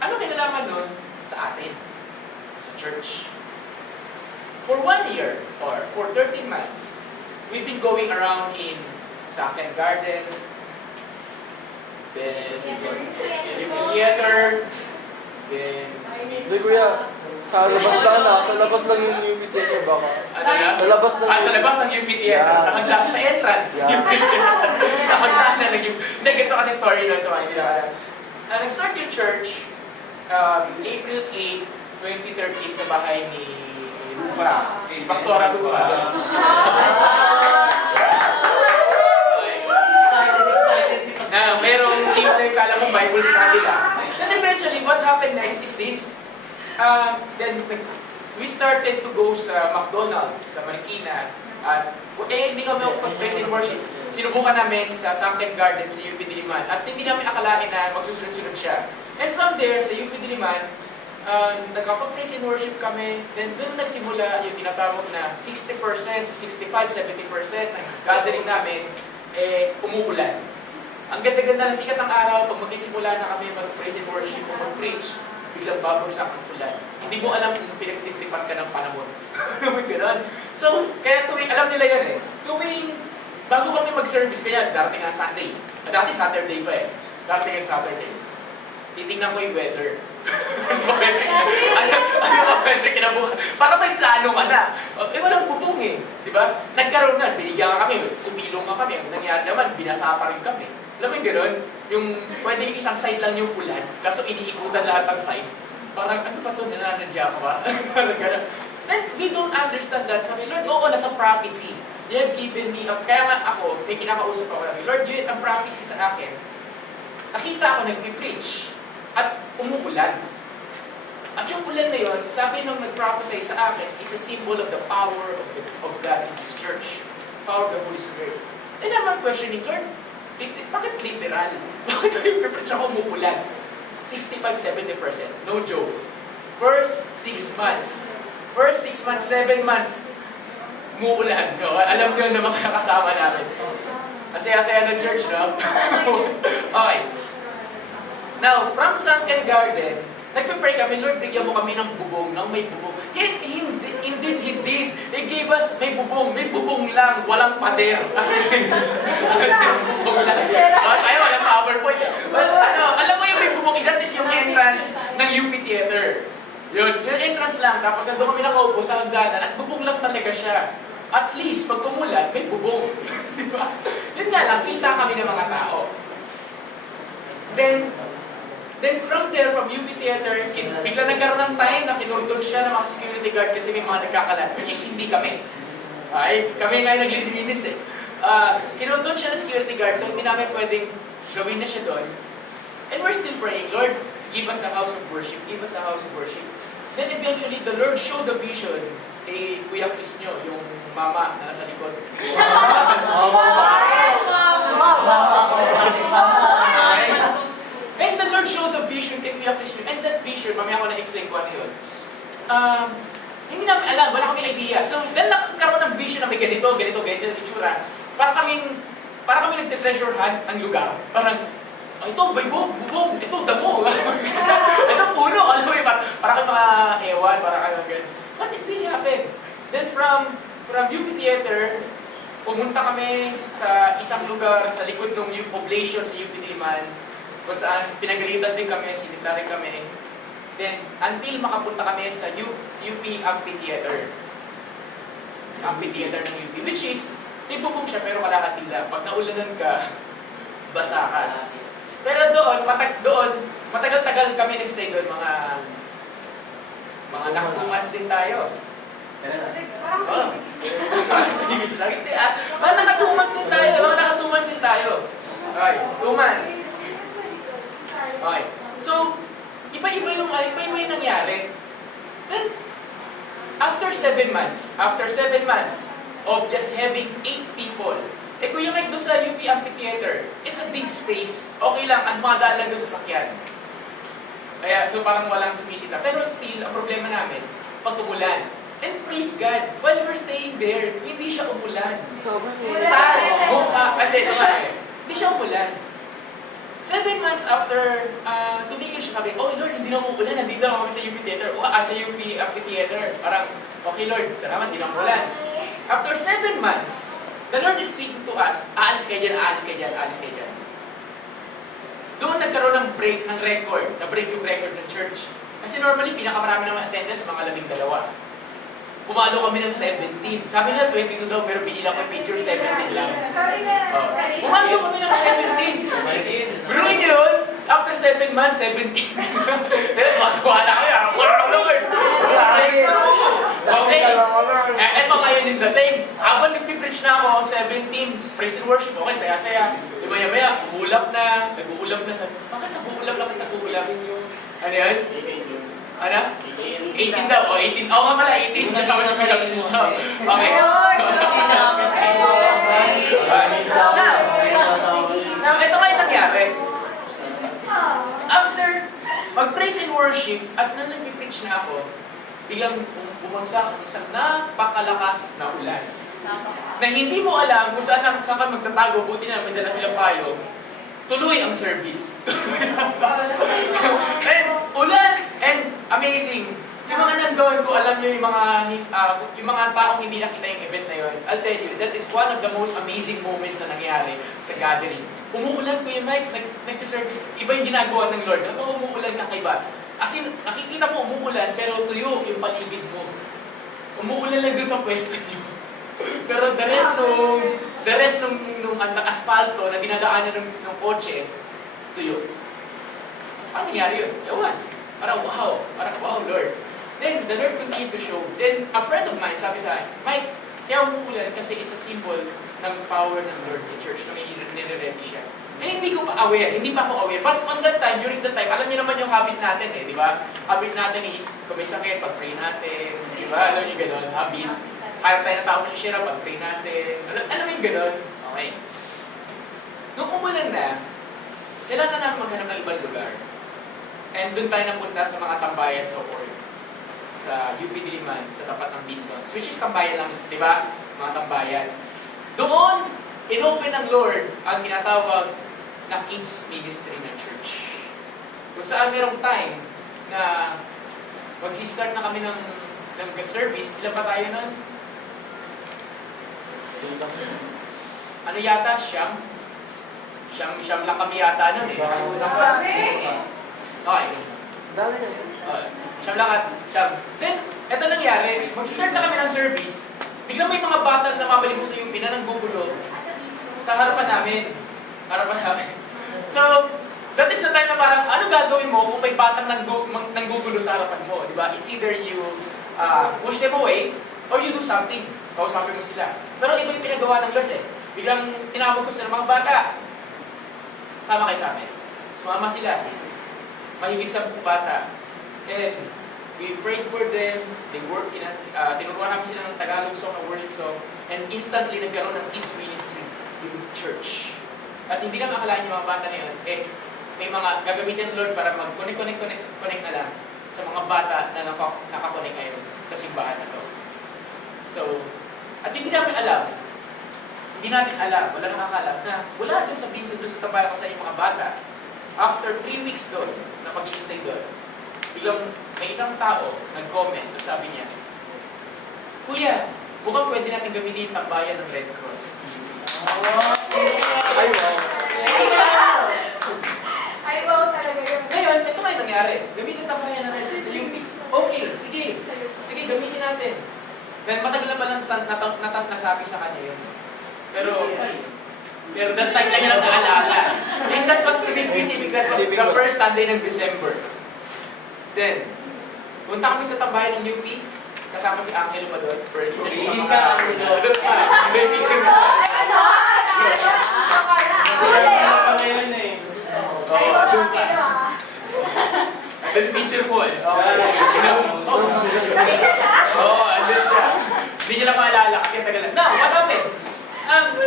ano kinalaman nun sa atin? Sa church. For 1 year, or for 13 months, we've been going around in Sunken Garden, then theater, then Hindi kuya, sa labas lang na, sa labas lang yung UP Theater baka. ano na? Sa labas lang Sa labas ng UP Theater, Yeah. sa hagdan, sa entrance, Yeah. UP Theater. Sa hagdan na nag-UP. Hindi, ganito kasi story nun sa mga hindi na alam. Nag-start yung church, April 8, 2013 sa bahay ni Rufa, Pastora Rufa. Na merong simple kala mong Bible study lang. Then eventually, what happened next is this. Then we started to go sa McDonald's, sa Marikina. At hindi kami pag-praise and worship. Sinubukan namin sa Sunken Garden sa UP Diliman. At hindi namin akalain na magsusunod-sunod siya. And from there, sa UP Diliman, nagkapag-praise and worship kami, then doon nagsimula yung tinatawag na 60%, 65, 70% ng gathering namin, umuulan. Ang ganda-ganda ng sikat ng araw, pag magsisimula na kami mag-praise and worship o mag-preach, biglang babagsak ang ulan. Hindi mo alam kung pinagtitripan ka ng panahon. Ganun. So, kaya alam nila yan bago kami mag-service, kaya darating ang Sunday. Dati Saturday pa darating ang Saturday. Titingnan ko yung weather. ano ang weather kinabukasan? Para may plano ka na. Walang bubong di ba? Nagkaroon nga, binigyan ka kami, sumilong ka kami. Ang nangyari naman, binasa pa rin kami. Alam mo yung gano'n? Yung pwede yung isang side lang yung ulan, kaso iniikutan lahat ng side. Parang, ano ba ito? Nananadya ka ba? Parang gano'n. Then, we don't understand that. Sabi, Lord, oo, nasa prophecy. You have given me kaya nga ako, may kinakausap ako namin, Lord, you have prophecy sa akin. Nakita ako nagpipreach at umuulan. At yung ulan na yun, sabi nung nag-prophesy sa akin, is a symbol of the power of God in His church. Power of the Holy Spirit. Then I'm questioning, Lord, bakit literal? Bakit yung preach ako umuulan? 65-70%. No joke. First 6 months. 7 months, umuulan. No? Alam nyo na mga kasama namin. Masaya-saya ng church, no? Okay. Now, from Sunken Garden, nagpe-pray kami, Lord, bigyan mo kami ng bubong, ng may bubong. Indeed, He did. He gave us may bubong lang, walang pader. Kasi bubong lang. Ayaw, walang PowerPoint. Well, alam mo yung may bubong, that is yung entrance ng UP Theater. Yun, yung entrance lang, tapos nandun kami nakaupo sa hagdanan, at bubong lang talaga siya. At least, pag tumulan, may bubong. Diba? Yun nga lang, kita kami ng mga tao. Then from there, from UP Theater, bigla nagkaroon ng time na kinurdon siya ng mga security guard kasi may mga nagkakalat, which is hindi kami. Ay, kami nga yung naglilinis kinurdon siya ng security guard, so hindi namin pwedeng gawin na siya doon. And we're still praying, Lord, give us a house of worship, give us a house of worship. Then eventually, the Lord showed the vision kay Kuya Chris nyo, yung mama na nasa likod. And the Lord showed the vision kay Kuya Chris nyo. And that vision, mamaya ko na-explain ko ano yun. Hindi namin alam, wala kami idea. So, dahil nagkaroon ng vision na may ganito yung itsura, para kami nagte-treasure hunt ang lugar. Parang, ito, may bubong, ito, damo. Ito, puno. Alam mo yun, para kayo mga ewan, para kayo ganyan. But it really happened. Then from UP Theater, pumunta kami sa isang lugar sa likod ng Oblation sa UP Diliman, kung saan pinagalitan din kami, sinita rin kami. Then, until makapunta kami sa UP Amphitheater. Amphitheater ng UP, which is, may bubong siya pero kalahati lang. Pag naulanan ka, basa ka. Pero doon, matagal-tagal kami nag-stay doon, mga naka-2 months din tayo. Mga naka-2 months din tayo. Okay, 2 months. Okay. So, iba-iba yung nangyari. Then, after 7 months of just having 8 people, kung yung doon sa UP Amphitheater, it's a big space. Okay lang, at makadaan lang doon sa sakyan. Kaya, so parang walang sumisita. Pero still, ang problema namin, pag umulan. And praise God, while we're staying there, hindi siya umulan. Sobrang Hindi siya umulan. 7 months after, tumigil siya, sabi, oh Lord, hindi na umulan, nandito na kami sa UP Theater, sa UP Amphitheater. Parang, okay Lord, salamat, hindi na umulan. After 7 months, the Lord is speaking to us, aalis kayo dyan. Doon nagkaroon ng break ng record, na-break yung record ng church. Kasi normally, pinakamarami ng attendance, mga 12. Pumalo kami ng 17. Sabi nila 22 daw, pero binilang ko picture, 17 lang. Pumalo kami ng 17. Biruin nyo yun, after 7 months, 17. Pero matuwa na kayo, Lord! Okay. Eto ngayon yung dating. Habang nagpipreach na ako, 17, praise and worship, okay, saya-saya. Di maya-maya, nag-uulap na. Sabi, bakit nag-uulap? Ano yan? Ano? 18 daw. O, 18. Oo nga pala, 18. Kasama sa pinag. Okay. Now, ito nga yung nangyari. After mag-praise and nag-worship at nang nag-preach na ako, biglang bumagsak ang isang napakalakas na ulan. Na hindi mo alam kung saan ka magtatago, buti na may dala silang payo, tuloy ang service. And ulan, and amazing. Yung mga nandun, kung alam nyo yung mga taong hindi nakita yung event na yun, I'll tell you, that is one of the most amazing moments na nangyari sa gathering. Umuulan ko yung Mike, nag-service, iba yung ginagawa ng Lord. Ano umuulan kakaiba? As in, nakikita mo umuulan, pero tuyo yung paligid mo. Umuulan lang dun sa pwesto nyo. Pero the rest nung asfalto na dinadaanan ng kotse, tuyo. Ano nangyari yun? Ewan. Parang wow, Lord. Then, the Lord continued to show. Then, a friend of mine sabi sa akin, Mike, kaya umuulan kasi is a symbol ng power ng Lord sa church na may nire-ready siya. Eh, hindi pa ako aware. But on that time, during that time, alam niyo naman yung habit natin di ba? Habit natin is, kung may sakit, pag-pray natin, di ba? Alam niyo gano'n, habit. Ayaw tayo na tao ng shira, pag-pray natin. Alam mo yung gano'n? Okay. Nung umulan na, kailangan namin maghanap ng ibang lugar. And doon tayo napunta sa mga tambayan sa Ord. Sa UP Diliman, sa tapat ng Binsons. Which is tambayan lang, di ba? Mga tambayan. Doon, inopen ng Lord ang tinatawag na kids ministry ng church. Kung saan merong time na mag-start na kami ng service, ilan pa tayo nun? Ano yata? Siyam lang kami yata nun eh. Okay. Dami na. Siyam. Then, eto nangyari, mag-start na kami ng service, biglang may mga bata na mamalimos sa UP na nanggugulo sa harapan namin. So, that is the time na parang, ano gagawin mo kung may batang nanggugulo sa harapan mo, di ba? It's either you push them away, or you do something. Kausapin mo sila. Pero iba yung pinagawa ng Lord eh. Biglang tinawag ko sila, mga bata, sama kayo sa amin. Sumama sila. Mahigit 10 bata. And we prayed for them, tinuruan namin sila ng Tagalog song, ng worship song, and instantly nagkaroon ng kids ministry yung church. At hindi lang akalain yung mga bata na yun, may mga gagamitin ng Lord para mag-connect na lang sa mga bata na nakakonect ngayon sa simbahan na to. So, at hindi natin alam, wala nakakalam na wala dun sa Vincent, dun sa tabayan ko sa inyong mga bata, after 3 weeks doon, na pag-i-stay doon, biglang may isang tao nag-comment na sabi niya, Kuya, mukhang pwede natin gamitin ang tambayan ng Red Cross. Ay, wow. Ay, wow talaga yun. Ngayon, ito nga yung nangyari. Gamitin tambayan ng Red Cross sa UP. Okay, sige, gamitin natin. Then matagal na palang nasabi sa kanya yun. Pero that time lang niya lang naalala. And that was, to be specific, that was the first Sunday ng December. Then, punta kami sa tambayan ng UP, kasama si Angelo pa doon. Isa mga doon pa. May picture mo. Ay, wow doon pa. kayo May picture po eh. Okay. Nakita siya? Oo, andun siya. Hindi niya lang maalala kasi tagal lang. Now, what happened?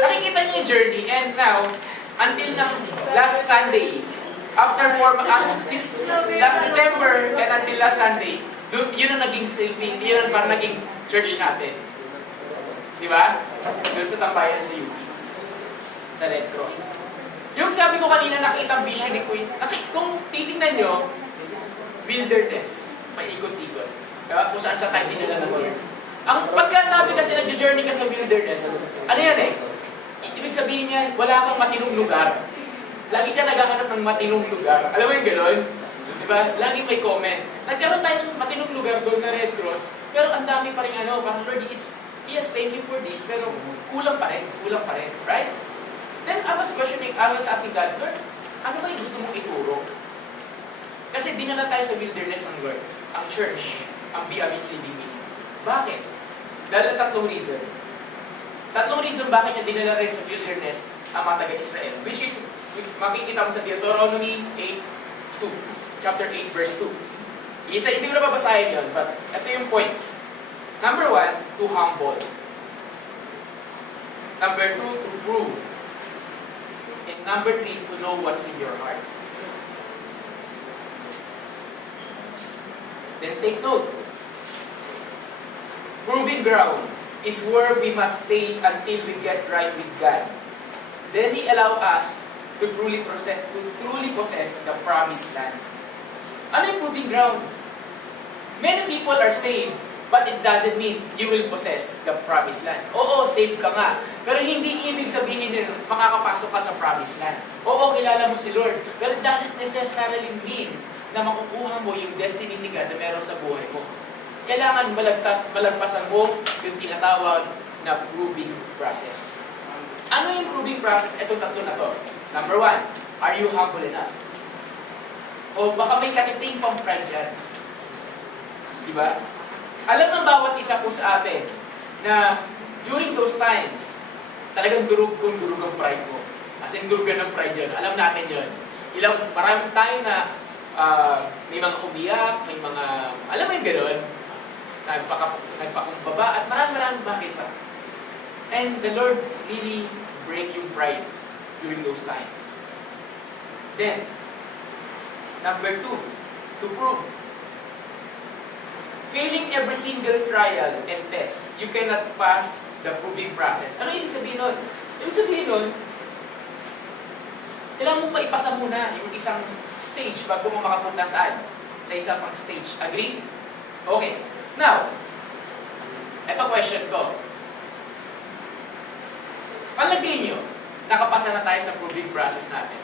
Nakikita niyo yung journey, and now, until ng last Sunday, after since last December and until last Sunday, yun ang naging saving, yun ang parang naging church natin. Di ba? Doon sa tambayan sa UP. Sa Red Cross. Yung sabi ko kanina, nakita ang vision ni Queen. Kung titingnan nyo, wilderness, paikot-ikot. Kung saan sa tayo dinala ng Lord. Ang pagkasabi kasi nag-journey ka sa wilderness, ano yan eh? Ibig sabihin niyan, wala kang matinong lugar. Lagi ka naghahanap ng matinong lugar. Alam mo yung gano'n? Diba? Laging may comment. Nagkaroon tayo ng matinong lugar doon na Red Cross, pero ang dami pa rin parang Lord, yes, thank you for this, pero kulang pa rin, right? Then I was asking God, Lord, ano ba yung gusto mong ituro? Kasi dinala tayo sa wilderness ng Lord, ang church, ang Biamis Living Ministry. Bakit? Dahil 3 reason. 3 reason bakit niya dinala rin sa wilderness ang mga taga-Israel. Which is, makikita mo sa Deuteronomy 8:2, chapter 8, verse 2. Hindi ko na babasahin yun, but ito yung points. Number 1, to humble. Number 2, to prove. And number 3, to know what's in your heart. Then take note. Proving ground is where we must stay until we get right with God. Then He allow us to truly possess the promised land. Ano yung proving ground? Many people are saved, but it doesn't mean you will possess the promised land. Oo, saved ka nga. Pero hindi ibig sabihin nila makakapasok ka sa promised land. Oo, kilala mo si Lord. But it doesn't necessarily mean na makukuha mo yung destiny ni God na meron sa buhay mo. Kailangan malagpasan mo yung tinatawag na proving process. Ano yung proving process? Itong tatlo na to. Number 1, are you humble enough? O baka may katiting pang pride dyan. Diba? Alam ng bawat isa po sa atin na during those times, talagang durug ang pride mo. As in, durugan ng pride yun. Alam natin yun. Maraming time na may mga umiyak, may mga, alam mo yung gano'n, nagpakumbaba, at marami bakit pa. And the Lord really break yung pride during those times. Then, number 2, to prove. Failing every single trial and test, you cannot pass the proving process. Ano ibig sabihin nun? Ibig sabihin nun, kailangan mo maipasa muna yung isang stage bago mo makapunta saan? Sa isang pang stage. Agree? Okay. Now, eto question ko. Palagay nyo, nakapasa na tayo sa proving process natin.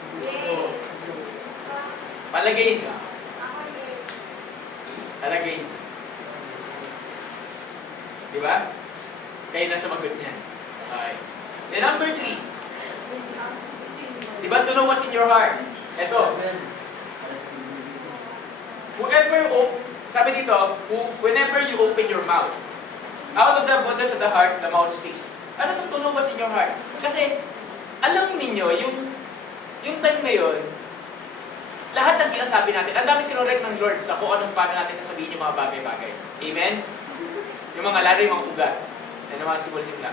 Palagay nyo. Palagay nyo. Diba? Kayo na sumagot niyan. Okay. Then number 3. Diba to know what's in your heart? Ito. Sabi dito, whenever you open your mouth, out of the abundance of the heart, the mouth speaks. Ano to know what's in your heart? Kasi, alam ninyo, yung time na yun, lahat ng sinasabi natin, ang daming kinorek ng Lord sa kung anong paano natin sasabihin yung mga bagay-bagay. Amen? Yung mga lari, yung mga ugat. Yan ang mga simula-simula.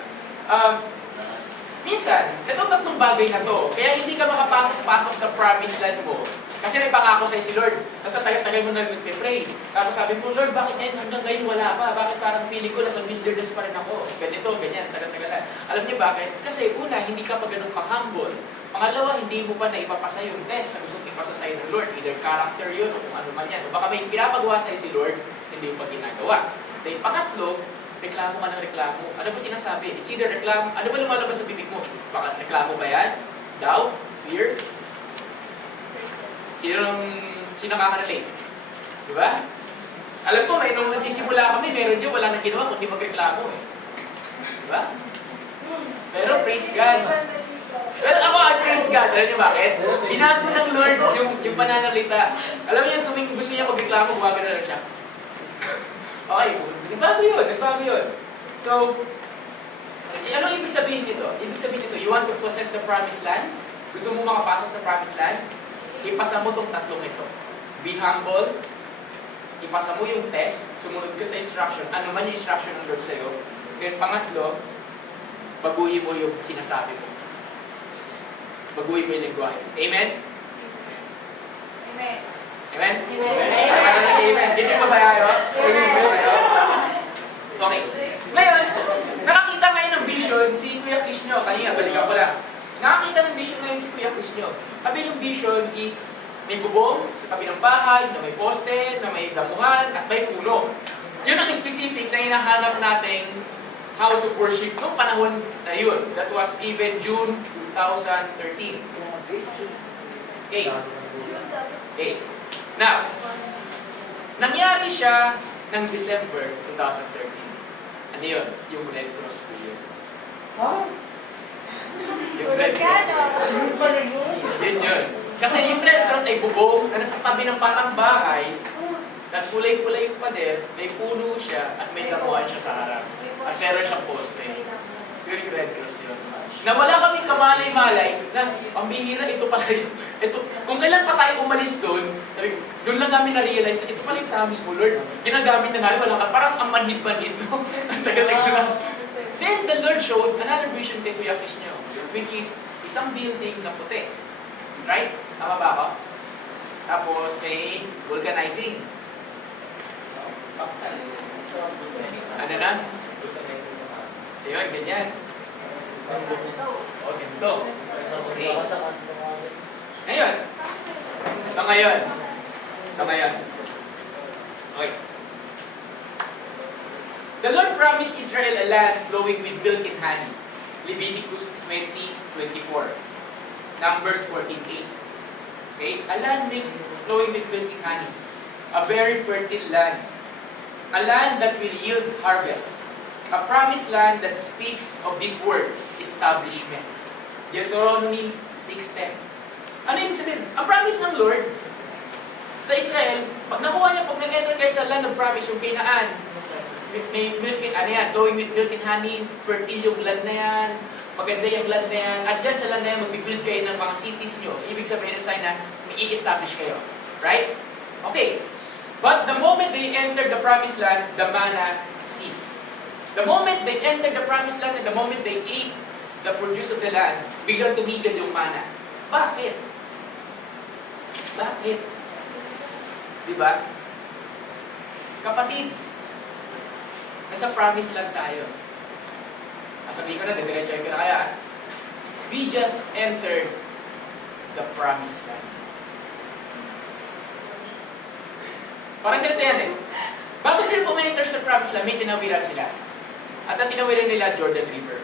Minsan, itong tatlong bagay na to, kaya hindi ka makapasok-pasok sa promised land mo. Kasi may pangako sa'yo si Lord. Tapos ang tagal-tagal mo na nagpe-pray. Tapos sabi mo, Lord, bakit ngayon hanggang ngayon wala pa? Bakit parang feeling ko nasa wilderness pa rin ako? Ganito, ganyan, tagal-tagalan. Alam niyo bakit? Kasi una, hindi ka pa ganun ka-humble. Pangalawa, hindi mo pa na ipapasa yung test na gusto ipasa sa'yo ng Lord. Either character yun o kung ano man yan. O baka may pinapagawa sa'yo si Lord, hindi mo pa ginagawa. Then pangatlo, reklamo ka ng reklamo. Ano ba sinasabi? It's either reklamo, ano ba lumalabas sa bibig mo? Baka reklamo ba yan? Doubt? Fear? Sino nakaka-relate? Diba? Alam ko, nung nagsisimula kami, meron dyan, wala nang ginawa kundi magreklamo eh. Diba? Pero praise God. Pero ako, I praise God. Alam niyo bakit? Binago ng Lord yung pananalita. Alam niyo, tuwing gusto niya magreklamo, gumagano na siya. Okay, nagbago yun. So, ano ibig sabihin nito? Ibig sabihin nito, you want to possess the promised land? Gusto mo makapasok sa promised land? Ipasa mo tong tatlong ito. Be humble, ipasa mo yung test, sumunod ka sa instruction, ano man yung instruction ng Lord sa'yo. Then pangatlo, baguhin mo yung sinasabi mo. Baguhin mo yung lingwahe. Amen? Amen. Amen? Amen. Amen. Gising mo ba tayo? Okay. Ngayon, nakakita ngayon ng vision si Kuya Krishno. Kanina, balikan ko lang. Nakakita ng vision ngayon si Kuya Krishno. Sabi yung vision is may bubong sa tabi ng bahay, na may poste, na may damuhan, at may puno. Yun ang specific na hinahanap nating house of worship noong panahon na yun. That was given June 2013. Okay. Now, nangyari siya ng December 2013. Ano yun? Yung Red Cross po yun. Yung Red Cross po yun. Yun. Kasi yung Red Cross ay bubong na nasa tabi ng parang bahay at kulay-kulay yung pader, may puno siya at may damuhan siya sa harap. At meron siyang poste. Yun yung Red Cross yun. Na wala kaming kamalay-malay na pambihira, ito pala yun. Ito, kung kailan pa tayo umalis doon, doon lang namin na-realize na ito pala yung promise mo, Lord. Ginagamit na namin, wala ka, parang ang manhid-manhid, no? Ang tagal-tagal na. Then the Lord showed another vision kay Kuya Krishno, which is isang building na puti. Right? Tama ba ako? Tapos may vulcanizing. Ano na? Ayun, ganyan. O, ganito. Okay. Ngayon. Ito ngayon. Okay. The Lord promised Israel a land flowing with milk and honey. Leviticus 20:24. Numbers 14:8. Okay? A land flowing with milk and honey. A very fertile land. A land that will yield harvest. A promised land that speaks of this word, establishment. Deuteronomy 6:10. Ano yung sabihin? Ang promise ng Lord sa Israel, pag nakuha niya, pag nag-enter kayo sa land of promise, yung Canaan, may milk, ano yan, flowing with milk and honey, fertile yung land na yan, maganda yung land na yan, at dyan sa land na yan, mag-build kayo ng mga cities nyo. Ibig sabihin na sign na may i-establish kayo. Right? Okay. But the moment they entered the promised land, the manna ceased. The moment they entered the promised land and the moment they ate the produce of the land, biglang tumigil yung manna. Bakit? Bakit? Diba? Kapatid, nasa promised land tayo. Sabihin ko na, didiretsuhin ko na kaya. We just entered the promised land. Parang ganito yan eh. Bago sila pumunta sa promised land, may tinawiran sila. At ang tinawiran nila, Jordan River.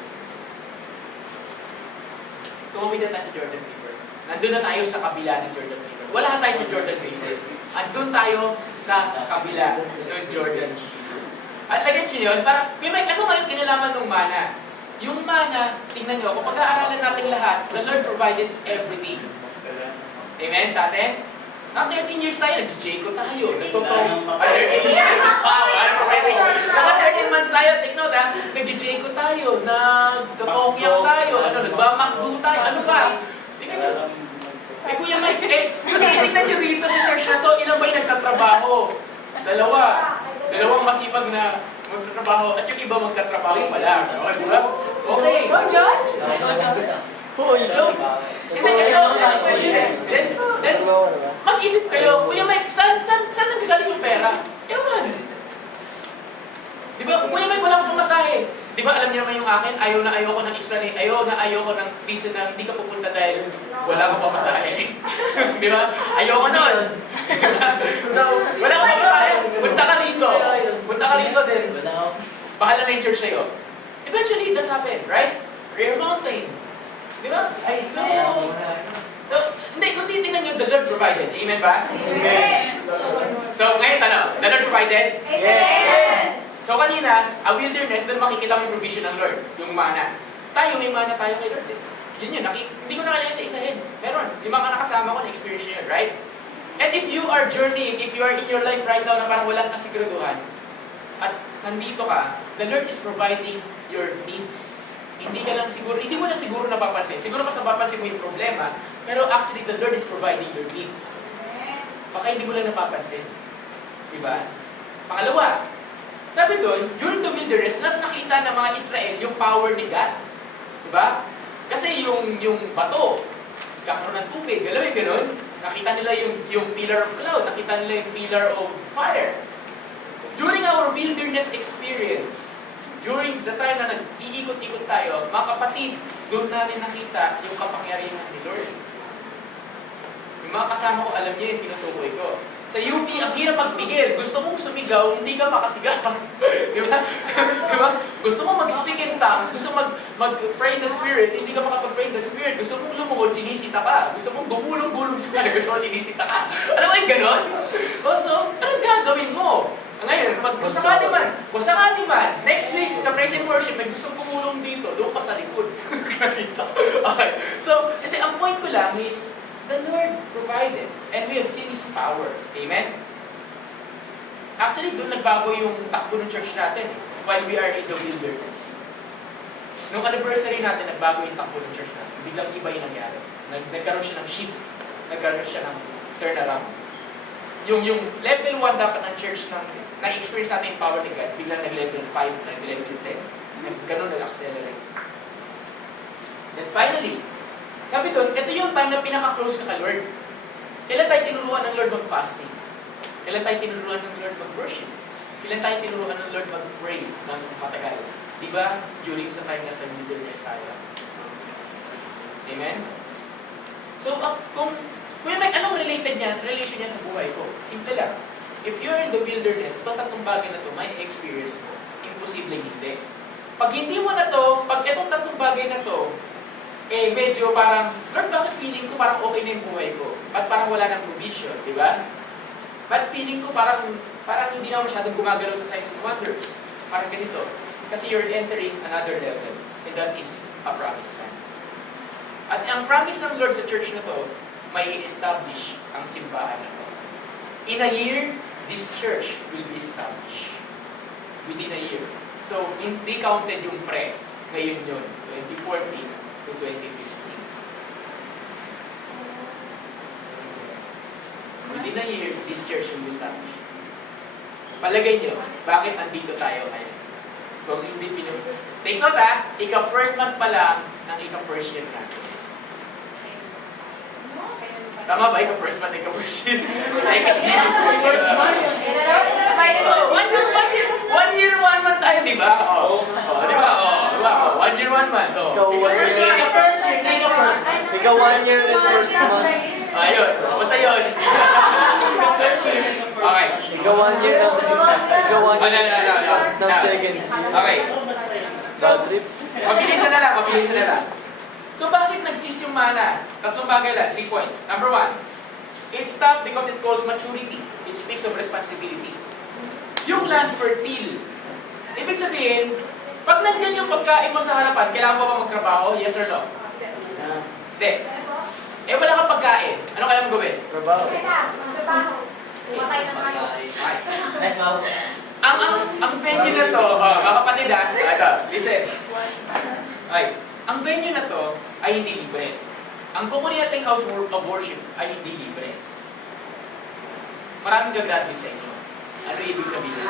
Tumawid na tayo sa Jordan River. Nandun na tayo sa kabila ng Jordan River. Wala tayo sa Jordan River. Andun tayo sa kabila ng Jordan River. At lagyan siya yun, parang, ano nga yung kinalaman ng mana? Yung mana, tingnan nyo, kung pag-aaralan natin lahat, the Lord provided everything. Amen sa atin? Naka 13 years tayo, nag-Jacob tayo, nagtotong, 13 years, wow, naka 13 months tayo, take note ha, nag-Jacob tayo, nag-Totongyak tayo, nagmamakdo tayo, ano ba? Tingnan nyo. Kuya Mike, tingnan nyo rito sa church na to, ilan ba yung nagtatrabaho? Dalawang masipag na magtatrabaho, at yung iba magtatrabaho pa lang. Di ba? Okay. John? So, then, mag-isip kayo, Kuya Mike, saan nagagaling yung pera? Ewan. Di ba? Kuya Mike, wala akong pamasahe. Di ba, alam niyo naman yung akin, ayaw na ayaw ko ng explanation, ayaw ko ng reason na hindi ka pupunta dahil wala akong pamasahe. Di ba? Ayaw ko nun. So, wala akong pamasahe. Punta ka rito din. Bahala na yung church sa'yo. Eventually, that happened, right? Rare Mountain. Di ba? So, hindi, kung titignan nyo, the Lord provided. Amen ba? Amen. So, ngayon tanong, the Lord provided? Yes. So, kanina, a wilderness, doon makikita mo yung provision ng Lord, yung mana. Tayo, may mana tayo kay Lord. Yun, hindi ko nakalagay sa isahin. Meron. Yung mga nakasama ko, na-experience yun, right? And if you are journeying, if you are in your life right now na parang walang kasiguraduhan, at nandito ka, the Lord is providing your needs. Hindi mo lang siguro napapansin. Siguro mas napapansin mo yung problema, pero actually, the Lord is providing your needs. Baka hindi mo lang napapansin. Diba? Pangalawa, sabi doon, during the wilderness, nakita ng mga Israel yung power ni God. Diba? Kasi yung bato, kakaroon ng tubig, galawin ganun, nakita nila yung pillar of cloud, nakita nila yung pillar of fire. During our wilderness experience, during the time na nag-iikot-ikot tayo, mga kapatid, doon natin nakita yung kapangyarihan ni Lord. Yung mga kasama ko, alam niyo yung tinutukoy ko. Sa UP, ang hirap magpigil. Gusto mong sumigaw, hindi ka makasigaw. Di ba? Diba? Gusto mong mag-speak in tongues, gusto mong mag-pray in the Spirit, hindi ka makapag-pray in the Spirit. Gusto mong lumukod, sinisita ka. Gusto mong gumulong-gulong sa kanya, gusto mong sinisita ka. Alam mo yung ganon? So, anong gagawin mo? Ngayon, kung sakali man, next week, sa praise and worship, may gustong pumulong dito, doon ka sa likod. Okay. So, ang point ko lang is, the Lord provided, and we have seen His power. Amen? Actually, doon nagbago yung takbo ng church natin while we are in the wilderness. Nung anniversary natin, nagbago yung takbo ng church natin. Biglang iba yung nangyari. Nagkaroon siya ng shift. Nagkaroon siya ng turnaround. Yung level 1 dapat ng church na-experience natin yung power ni God, biglang nag-level 5, nag-level 10. Ganun nag-accelerate. Then finally, sabi doon, ito yung time na pinaka-close ka kay Lord. Kailan tayo tinuruan ng Lord mag-fasting? Kailan tayo tinuruan ng Lord mag-worship? Ilan tayong tinuruan ng Lord mag-pray ng matagal? Di ba? During sa time na sa wilderness tayo. Amen? So, kung Kuya Mike, anong relation niya sa buhay ko? Simple lang. If you're in the wilderness, itong tatlong bagay na to, may experience mo. Imposible hindi. Pag hindi mo na to, pag itong tatlong bagay na to, medyo parang, Lord, bakit feeling ko parang okay na yung buhay ko? Ba't parang wala ng provision, di ba? Ba't feeling ko parang hindi na masyadong gumagalaw sa signs and wonders? Parang ganito. Kasi you're entering another level. And that is a promised land. At ang promise ng Lord sa church na to, may establish ang simbahan na to. In a year, this church will be established. Within a year. So, hindi counted yung pre. Ngayon yun, 2014 to 2015. Within a year, this church will be established. Palagay nyo, bakit nandito tayo ngayon? Kung hindi take note ika-first month pa lang ng ika-first year natin. Tama ba? Ika-first month, ika-first year? Second year, first month. One year, 1 month tayo, di ba? Di ba? 1 year, 1 month. Ika-first year. Ikaw 1 year and first month. Ayun, basta yun. Okay. Ikaw 1 year ng second. Okay. So, Bad trip. mabilisan na lang. So, bakit nagsis yung mana? Tatlong bagay lang, 3 points. Number 1, it stopped because it calls maturity. It speaks of responsibility. Yung land fertile. Ibig sabihin, pag nandyan yung pagkain mo sa harapan, kailangan mo ba magtrabaho? Yes or no? Hindi. Wala kang pagkain. Ano kailangan mo gawin? Trabaho. Nice, Mau. Ang venue na to, mga kapatid ito, listen. Ay, ang venue na to ay hindi libre. Ang kukunin nating house of worship ay hindi libre. Maraming gagraduate sa inyo. Ano ibig sabihin?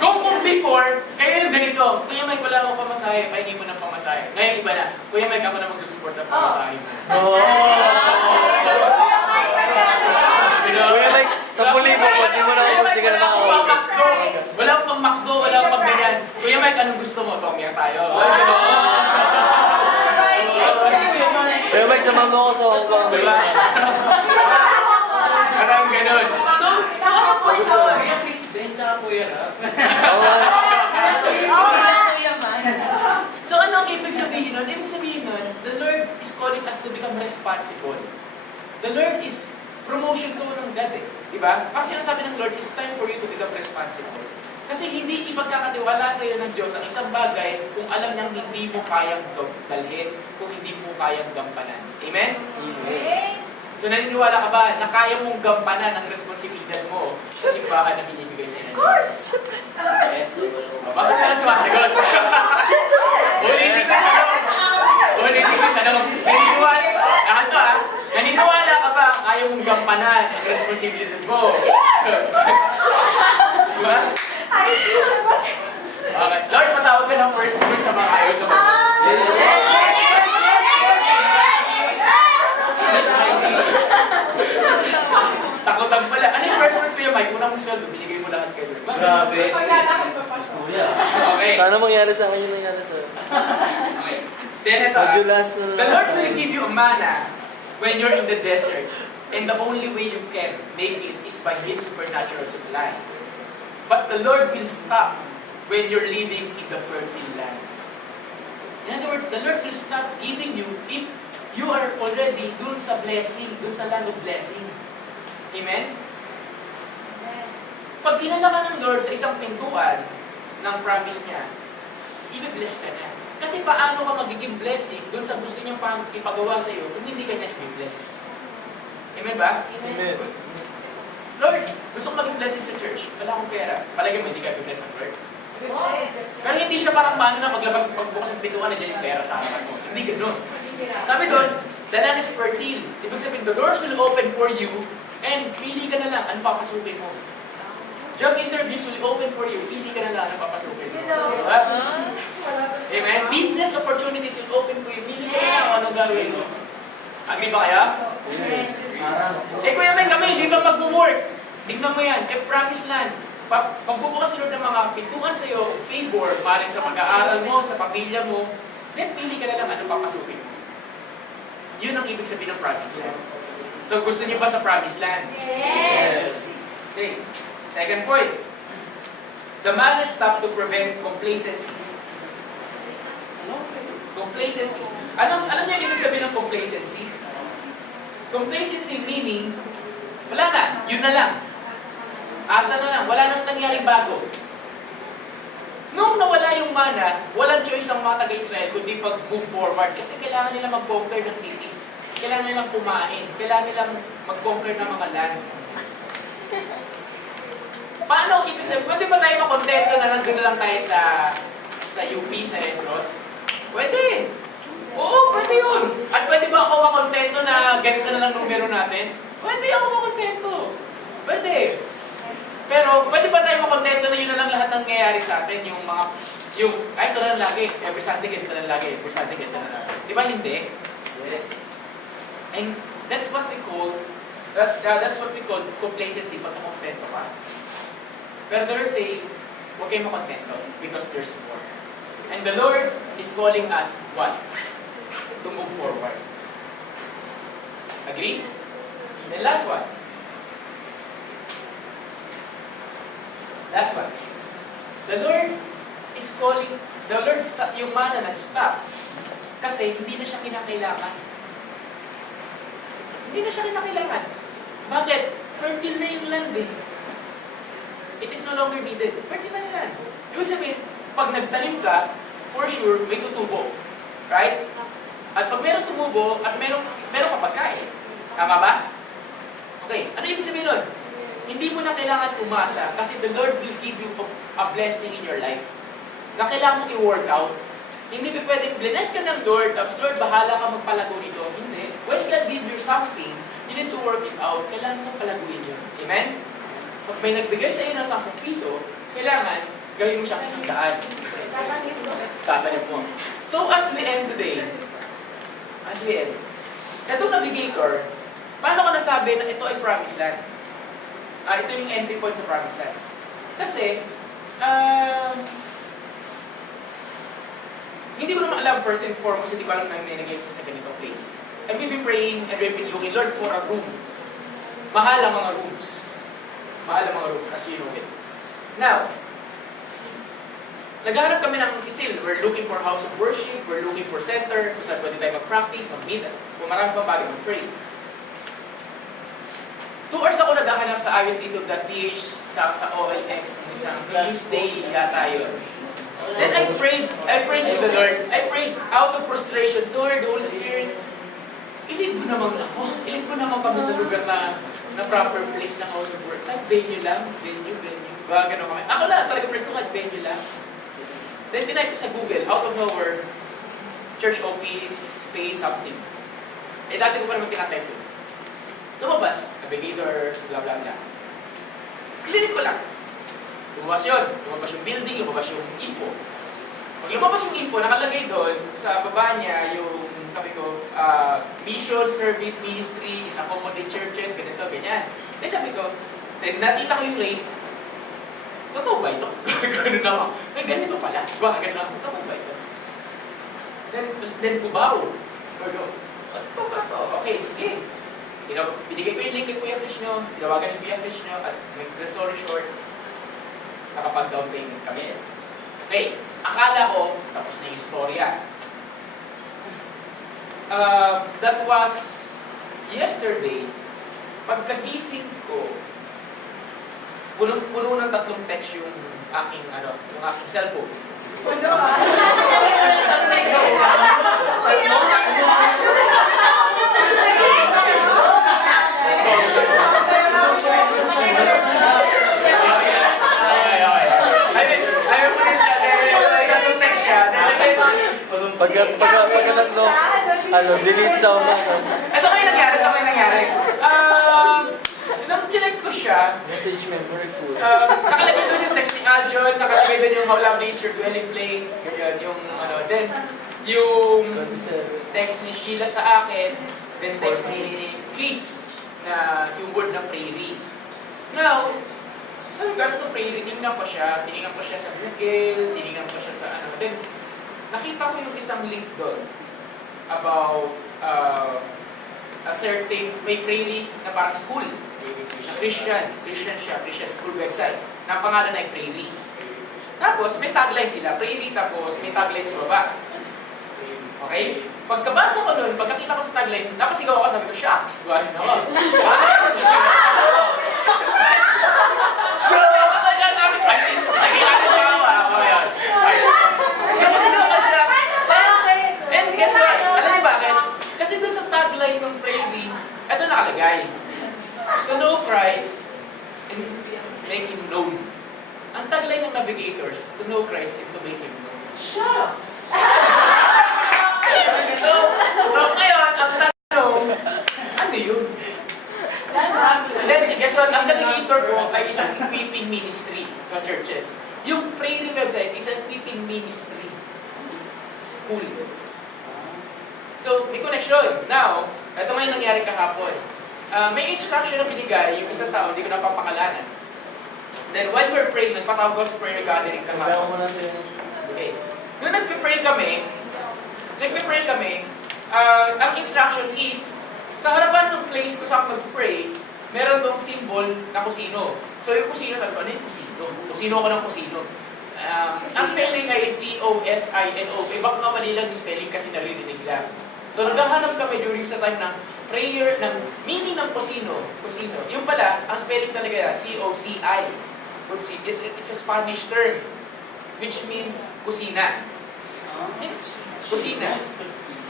Kung before, kayo yung ganito, Kuya Mike, wala akong pamasahe, pahingi mo ng pamasahe. Ngayon iba na, Kuya Mike, ako na magsusupport ng pamasahe mo. Kuya Mike, 10,000 po, di mo na ako magsigal na ako. Wala akong pang McDo, wala akong pang ganyan. Kuya Mike, anong gusto mo? Tomyang tayo. Kuya Mike, samahan mo ako sa Hong Kong. Diba? Parang ganun. So ano po ito? Kuya Chris din, tsaka Kuya Rap. So ano ang ibig sabihin nun? Ibig sabihin nun, the Lord is calling us to become responsible. The Lord is promotion to ng God eh. Diba? Parang sinasabi ng Lord, it's time for you to become responsible. Kasi hindi ipagkakatiwala sa iyo ng Diyos ang isang bagay kung alam niyang hindi mo kayang dalhin, kung hindi mo kayang gampanan. Amen? Amen. So naniniwala ka ba na kaya mong gampanan ang responsibilidad mo sa simbahan na binibigay sa iyo ng Diyos? Bakit ka na sumasagot? Ulitin ka na. Naniniwala ka ba kaya mong gampanan ang responsibilidad mo? Diba? Okay. Lord, patawag ka ng first word sa mga ayaw sa mga. Takotan pala. Ano yung first word ko yung Mike? Unang sweldo, binigay mo lahat kayo. Grabe. Kuya. Okay. Sana mangyari sa akin yung nangyari sa Okay. Then ito. Medyo last na The Lord will give you a manna when you're in the desert. And the only way you can make it is by His supernatural supply. But the Lord will stop when you're living in the fertile land. In other words, the Lord will stop giving you if you are already dun sa blessing, dun sa land of blessing. Amen? Pag dinala ka ng Lord sa isang pintuan ng promise niya, i-bless ka niya. Kasi paano ka magiging blessing dun sa gusto niyang ipagawa sa iyo kung hindi ka niya i-bless? Amen ba? Amen. Lord, gusto kong maging blessing sa church. Wala akong pera. Palagi mo hindi ka i-bless ng Lord. Pero hindi siya parang paano na pagbukas ng pintuan na dyan yung pera sa harapan mo. Hindi ganun. Sabi doon, the land is fertile. Ibig sabihin, the doors will open for you and pili ka na lang ang papasukin mo. Job interviews will open for you. Pili ka na lang ang papasukin mo. Diba? Amen? Business opportunities will open for you. Pili ka na lang kung ano gawin mo. Agree ba kaya? Amen. Eh Kuya Mike, kami hindi pa mag-work. Tingnan mo yan, promise land. Pagbubukas sila ng mga pintuan sa'yo, favor, maaaring sa pag-aaral mo, sa pamilya mo, then pili ka na lang ano papasukin mo. Yun ang ibig sabihin ng promise land. So gusto niyo ba sa promise land? Yes. Okay, second point. The man is stopped to prevent complacency. Complacency. Alam niyo ang ibig sabihin ng complacency? Complacency meaning, wala na, yun na lang. Asa na lang, wala nang nangyaring bago. Nung nawala yung mana, walang choice ang mga taga-Israel kundi pag-move forward kasi kailangan nila mag-conquer ng cities. Kailangan nilang kumain. Kailangan nilang mag-conquer ng mga land. Paano ibig sabihin? Pwede ba tayo makontento na nandun na lang tayo sa UP, sa Red Cross? Pwede. Oo, pwede yun. At pwede ba ako makontento na ganito na lang numero natin? Pwede ako makontento. Pwede. Pero pwede ba tayo makontento na yun na lang lahat ng nangyayari sa atin? Kahit ito na lang lagi. Every Sunday, ganito na lang lagi. Every Sunday, ganito na lang. Di ba hindi? And that's what we call complacency pag nakontento ka. Pero the Lord say, huwag kayong makontento because there's more. And the Lord is calling us what? To move forward. Agree? And last one. Last one. The Lord is calling, yung mana nag-stop kasi hindi na siya kinakailangan. Hindi na siya kinakailangan. Bakit? Fertile na yung land eh. It is no longer needed. Fertile na yung land. Ibig sabihin, pag nagtanim ka, for sure, may tutubo. Right? At pag meron tumubo, at meron ka pagkain. Tama ba? Okay. Ano ibig sabihin nun? Hindi mo na kailangan umasa kasi the Lord will give you a blessing in your life. Na kailangan mong i-work out. Hindi ka pwedeng, bless ka ng Lord, tapos Lord, bahala ka magpalago nito. Hindi. When God give you something, you need to work it out. Kailangan mong palaguin yun. Amen? Pag may nagbigay sa iyo ng 10 piso, kailangan gawin mo siyang 100. Tatanim mo. So as we end today, itong navigator, paano ka nasabi na ito ay promised land? Ito yung entry point sa promised land. Kasi, hindi ko naman alam, first and foremost, hindi ko alam na may nag-exist sa ganitong place. And we've been praying and we've been looking, Lord, for a room. Mahal ang mga rooms. Mahal ang mga rooms, as we know it. Now, naghahanap kami ng still. We're looking for house of worship, we're looking for center, kung saan pwede tayo mag-practice, mag-meet, kung marami pa bagay mag-pray. 2 hours ako naghahanap sa iosdito.ph sa OLX ng isang Tuesday yata yun. Then I prayed to the Lord. I prayed out of frustration, Lord, Holy Spirit, ilid mo naman ako. Ilid mo naman kami sa lugar na proper place ng house of work. Kahit venue lang, venue. Ba, gano'n kami. Ako na, talaga pray ko kahit venue lang. Then tinype ko sa Google, out of nowhere, church office, space, something. Eh dati ko pa naman tinatype ko. Lumabas, navigator, blah blah blah. Clinic ko lang. Lumabas yun. Lumabas yung building, lumabas yung info. Pag lumabas yung info, nakalagay doon, sa baba niya yung, sabi ko, mission, service, ministry, is accommodate churches, ganito, ganyan. Then sabi ko, then nakita ko yung rate, totoo ba ito? Ganun ako. May ganito pala. Ba, ganun ako. Totoo ba ito? Then Cubao. Totoo ba ito? Okay, sige. Binigay ko yung link kay Kuya Krishno, tinawagan ni Kuya Krishno, at make the story short, nakapag-down payment kami. Okay, akala ko, tapos na yung istorya. That was yesterday. Pagkagising ko, puno ng 3 text yung aking cellphone. Puno delete sound lang. Ito kayo nangyari. Nung chinek ko siya, Message memory ko. nakalagay doon yung text ni Aljon, nakalagay doon yung how lovely is your dwelling place, ganyan, then, yung text ni Sheila sa akin, then text ni Chris. na yung word na prairie. Now, sa lugar to prairie, tinignan ko siya sa Google, tinignan ko siya sa ano. Then, nakita ko yung isang link doon about a certain, may prairie na parang school. Christian school website. Na ang pangalan ay Prairie. Tapos, may tagline sila, Prairie, tapos may tagline sa baba. Okay? Pagkabasa ko nun, pagkakita ko sa tagline, napasigaw ako, sabi ko, shucks! Buwarin ako. Tapos agad namin, nagkilala siya ako. Ayan. Napasigaw ako, shucks! And guess what? Alam niyo bakit? Kasi dun sa tagline ng Prairie, ito nakalagay. To know Christ and make Him known. Ang tagline ng Navigators, to know Christ and to make Him known. Shucks! So ngayon, ang tanong, ano yun? Then, guess what? Ang Navigator ko ay isang equipping ministry sa churches. Yung Prairie website, isang equipping ministry. School. So, may connection. Now, ito ngayon nangyari kahapon. May instruction na binigay yung isang tao, hindi ko napapakalanan. Then, while we're praying, nagpatawag ko sa prayer gathering kahapon. Okay. Nung nagpe-pray kami, ang instruction is, sa harapan ng place kung saan mag-pray, meron dong symbol na kusino. So, yung kusino, sabi ko, ano yung kusino? Kusino ako ng kusino. Ang spelling ay C-O-S-I-N-O. Iba ko nga mali lang yung spelling kasi naririnig lang. So, naghahanap kami during sa time ng prayer, ng meaning ng kusino. Yung pala, ang spelling talaga, C-O-C-I. It's a Spanish term, which means kusina. Kusina.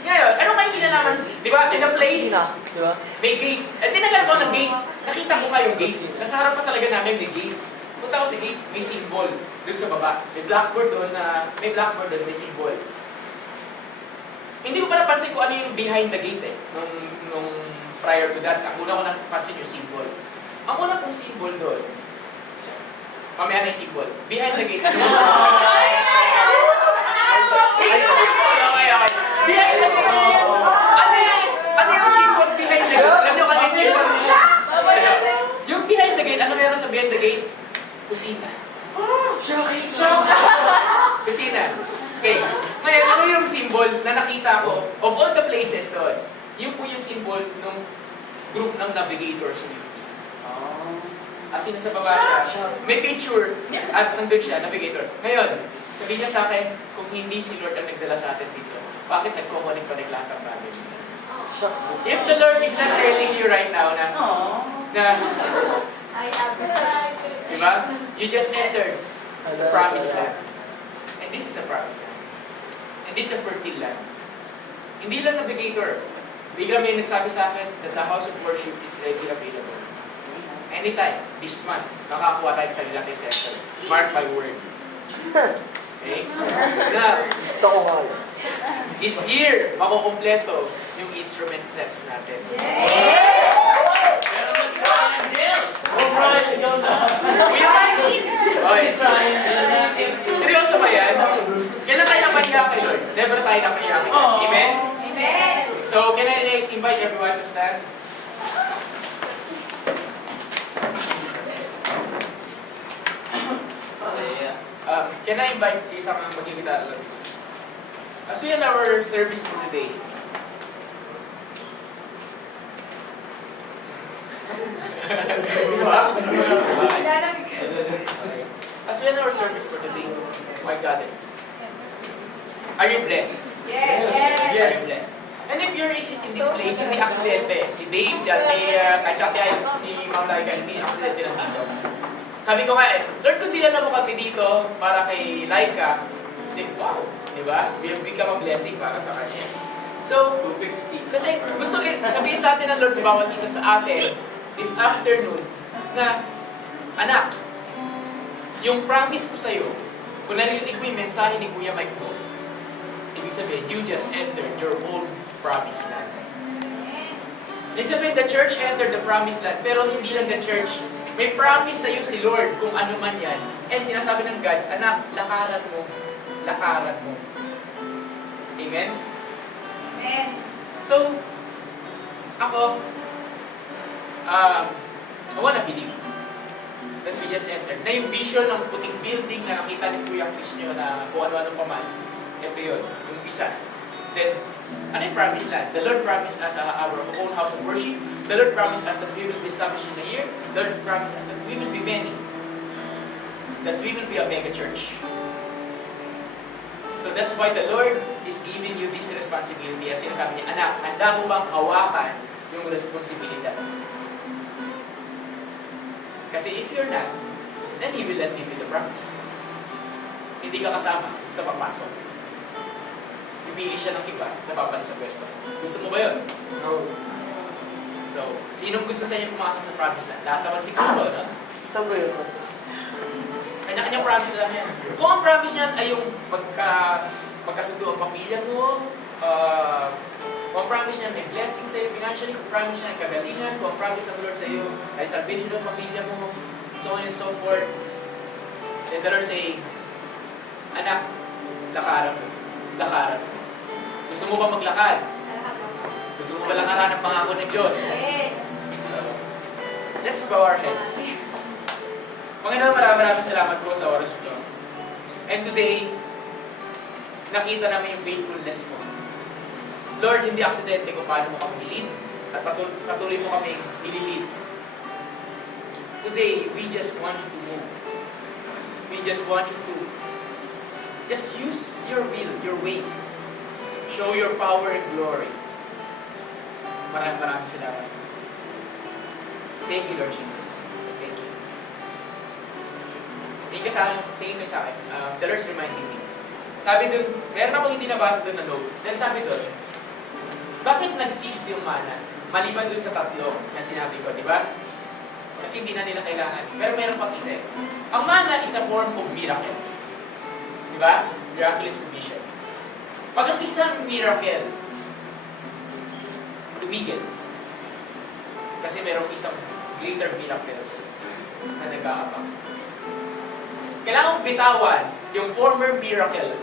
Ngayon, ano kayo kinalaman? Di ba, in a place, Diba? may gate. At tinagal ko ng gate. Nakita ko nga yung gate. Nasa harap pa talaga namin may gate. Punta ko sa gate, may symbol dun sa baba. May blackboard doon, may symbol. Hindi ko pa napansin kung ano yung behind the gate nung prior to that. Ang una ko napansin yung symbol. Ang una kong symbol doon, mamaya na yung symbol. Behind the gate, ano yung behind the gate. Ano yung symbol behind the gate? Alam nyo ano yung symbol niya? Yung behind the gate, ano meron sa behind the gate? Kusina. Kusina. Okay. Ngayon, ano yung symbol na nakita ko of all the places doon? Yun po yung symbol ng group ng Navigators ni UP. As in, sa baba siya, may picture at nandun siya, Navigator. Ngayon, sabihin niya sa akin, kung hindi si Lord ang nagdala sa atin dito, bakit nagko-connect lahat ng bagay? If the Lord is not telling you right now na diba? You just entered the promised land. And this is a promised land. And this is a fertile land. Hindi lang Navigator. Bigla may nagsabi sa akin that the house of worship is ready available. Anytime, this month, makakuha tayo sa Lilaki Center. Mark my word. Okay? Now, Gusto ko nga. this year, makukompleto yung instrument sets natin. Pero mag-triangle! Mag-triangle na! Kuya Mike! Okay. Seryoso ba yan? Kailan tayo napahiya kay Lord? Never tayo napahiya kay Lord. Amen? Amen. So, can I invite everyone to stand? Can I invite isang magigitara lang? As we end our service for today, as we end our service for today, my God, are you blessed? Yes. Are you blessed? And if you're in this place, hindi aksidente. Si Dave, si Ate, kahit si Ate Ay, si Ma'am Laika, hindi aksidente lang dito. Sabi ko nga Lord, kung dinala mo kami dito para kay Laika, wow, di ba? We have become a blessing para sa kanya. So, kasi gusto sabihin sa atin ng Lord sa bawat isa sa atin this afternoon na, anak, yung promise ko sa'yo, kung narinig mo yung mensahe ni Kuya Mike mo, ibig sabihin, you just entered your own promised land. Ibig sabihin, the church entered the promised land, pero hindi lang the church. May promise sa'yo si Lord kung ano man yan. And sinasabi ng God, anak, lakaran mo. Lakaran mo. Amen? Amen. So, ako, I wanna believe that we just entered. Na yung vision ng puting building na nakita ni Kuya Chris nyo na kung ano-ano pa man. Ito yun, yung isa. Then, ano yung promise land? The Lord promised us our own house of worship. The Lord promised us that we will be established in a year. The Lord promised us that we will be many. That we will be a mega church. So that's why the Lord is giving you this responsibility. As sinasabi niya, anak, handa mo bang hawakan yung responsibilidad? Kasi if you're not, then He will not give you the promise. Hindi ka kasama sa papasok. Pipili siya ng iba na papalit sa pwesto. Gusto mo ba yun? No. So, sinong gusto sa inyo pumasok sa promise land? Lahat naman siguro, no? Saan ba yun? Kanya-kanyang promise lang yan. Kung ang promise niyan ay yung magkasundo ang pamilya mo, kung ang promise niyan ay blessing sa iyo financially, kung ang promise niyan ay kagalingan, kung ang promise ng Lord sa iyo ay salvation ng pamilya mo, so on and so forth, then the Lord say, anak, lakaran mo. Lakaran mo. Gusto mo ba maglakad? Gusto mo ba lakaran ang pangako ng Diyos? Yes. So, let's bow our heads. Panginoon, maraming salamat po sa oras mo. And today, nakita namin yung faithfulness mo. Lord, hindi aksidente kung paano mo kami nilid at patuloy mo kami nililid. Today, we just want you to move. We just want you to just use your will, your ways. Show your power and glory. Maraming salamat. Thank you, Lord Jesus. Thank you. Tingin ka sa akin. The Lord's reminding me. Sabi dun, meron akong hindi nabasa dun na note. Then sabi dun, bakit nag-cease yung mana? Maliban dun sa tatlo na sinabi ko, di ba? Kasi hindi na nila kailangan. Pero meron pang isa. Ang mana is a form of miracle. Di ba? Miraculous provision. Pag ang isang miracle, tumigil. Kasi merong isang greater miracles na nag-aabang. Kailangan bitawan yung former miracle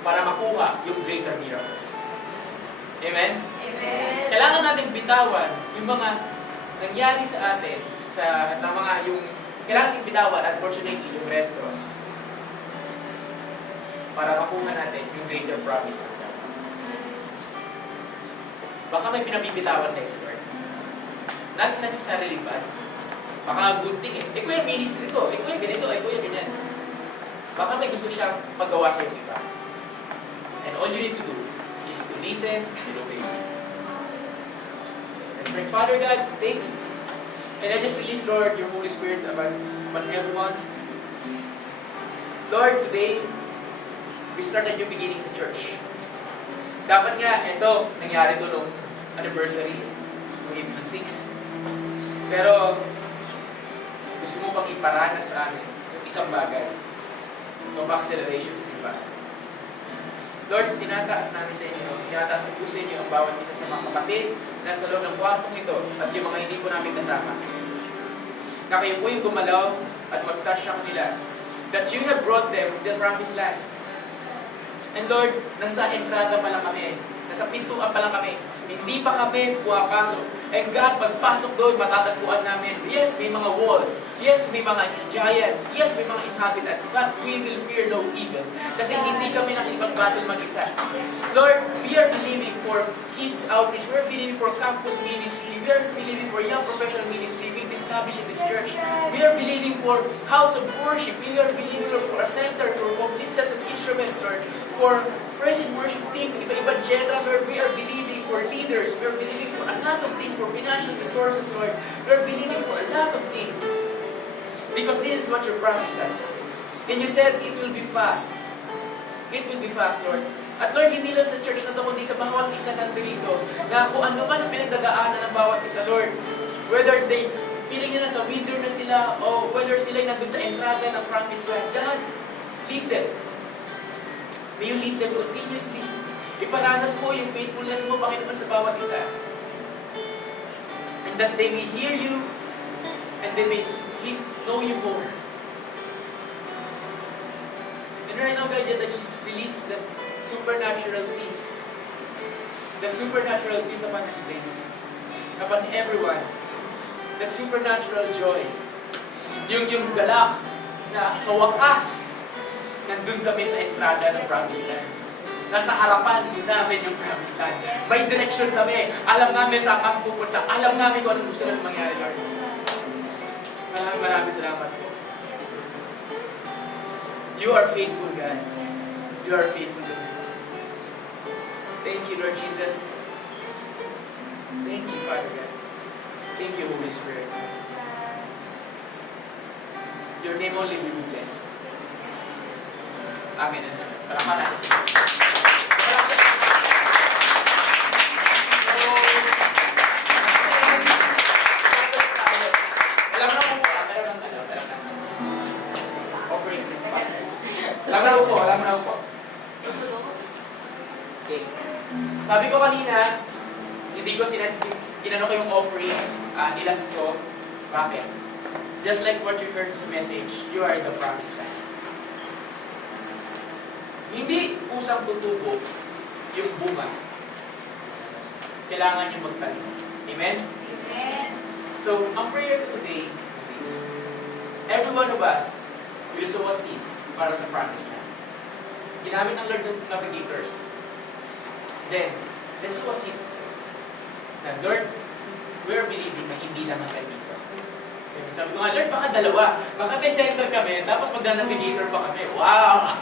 para makuha yung greater miracles. Amen? Amen. Kailangan natin bitawan yung mga nangyari sa atin na mga yung kailangan natin bitawan, unfortunately, yung Red Cross para makuha natin yung greater promise ng God. Baka may pinabibitawan sa isa, Lord. Not necessarily bad. Baka good thing eh. Kuya ministry to. Kuya ganito. Kuya ganyan. Baka may gusto siyang magawa sa yung iba. And all you need to do is to listen and obey me. Let's pray. Father God, thank you. And I just release, Lord, your Holy Spirit upon everyone. Lord, today, we start a new beginning sa church. Dapat nga, ito, nangyari to nung anniversary, nung April 6. Pero, gusto mo bang iparanas sa amin yung isang bagay? Yung acceleration sa simbahan. Lord, tinataas namin sa inyo, tinataas ko po sa inyo ang bawat isa sa mga kapatid na sa loob ng kwartong ito at yung mga hindi po namin kasama. Na kayo po yung gumalaw at mag-touch ang nila. That you have brought them to the promised land. And Lord, nasa entrada pa lang kami. Nasa pintuan pa lang kami. Hindi pa kami pumapasok. And God, pagpasok doon, matatagpuan namin. Yes, may mga walls. Yes, may mga giants. Yes, may mga inhabitants. But we will fear no evil. Kasi hindi kami nakipag-battle mag-isa. Lord, we are believing for kids outreach. We are believing for campus ministry. We are believing for young professional ministry. We will be established in this church. We are believing for house of worship. We are believing for a center for complete sets of instruments, Lord. For praise and worship team, iba-iba general, Lord. We are believing for leaders. We are believing for a lot of things, for financial resources, Lord. We are believing for a lot of things. Because this is what you promised us. And you said it will be fast. It will be fast, Lord. At Lord, hindi lang sa church na ito, kundi sa bawat isa nandito, na kung ano man ang pinagdadaanan ng bawat isa, Lord. Whether they feeling nila sa wilderness sila, o whether sila nandun sa entrada ng promised land, God, lead them. May you lead them continuously. Iparanas mo yung faithfulness mo, Panginoon, sa bawat isa. And that they may hear you, and they may know you more. And right now, God, that Jesus release the supernatural peace. The supernatural peace upon this place. Upon everyone. That supernatural joy. Yung galak na sa wakas, nandun kami sa entrada ng Promised Land. Nasa harapan namin yung Promised Land. May direction kami. Alam namin saan kami pupunta. Alam namin kung anong gusto namin mangyari, Lord. Maraming salamat po. You are faithful, God. You are faithful, God. Thank you, Lord Jesus. Thank you, Father God. Thank you, Holy Spirit. Your name only will be blessed. Amen and amen. Palakpan natin sa Lord. Alam na po po, meron ng offering. Alam na po. Okay. Sabi ko kanina, hindi ko inano ko yung offering, nilas ko. Bakit? Just like what you heard sa message, you are the promised land. Hindi usang tutubo yung bunga. Kailangan yung magtanim. Amen? Amen. So, ang prayer ko today is this. Every one of us will sow a seed para sa promised land. Ginamit ng Lord ng navigators. Then, let's sow a seed. Na Lord, we are believing na hindi lang ang dito. Sabi ko nga, Lord, baka dalawa. Baka may center kami, tapos magna-navigator pa kami. Wow!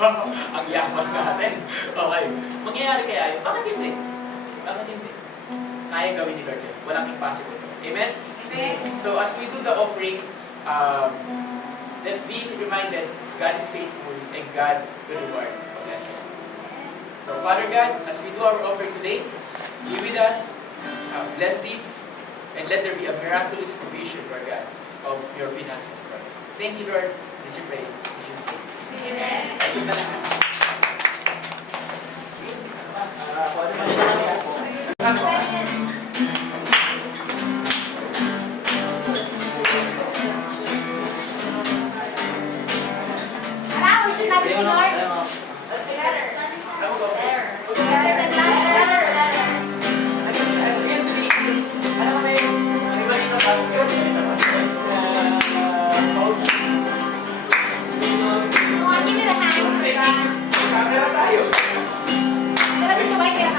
Ang yaman natin. Okay. Mangyayari kaya yun? Bakit hindi? Bakit hindi? Kaya gawin ni Lord yun. Walang impossible. Amen? Amen. So as we do the offering, let's be reminded, God is faithful and God will reward a blessing. So Father God, as we do our offering today, be with us, bless this, and let there be a miraculous provision, Lord God, of your finances, Lord. Thank you, Lord. This we pray. In Jesus' name. Amen. Ito na lang. Tara, worship natin si Lord. Better. Better than that. Come on, give me the hand. Camera tayo. Gonna be so white, yeah.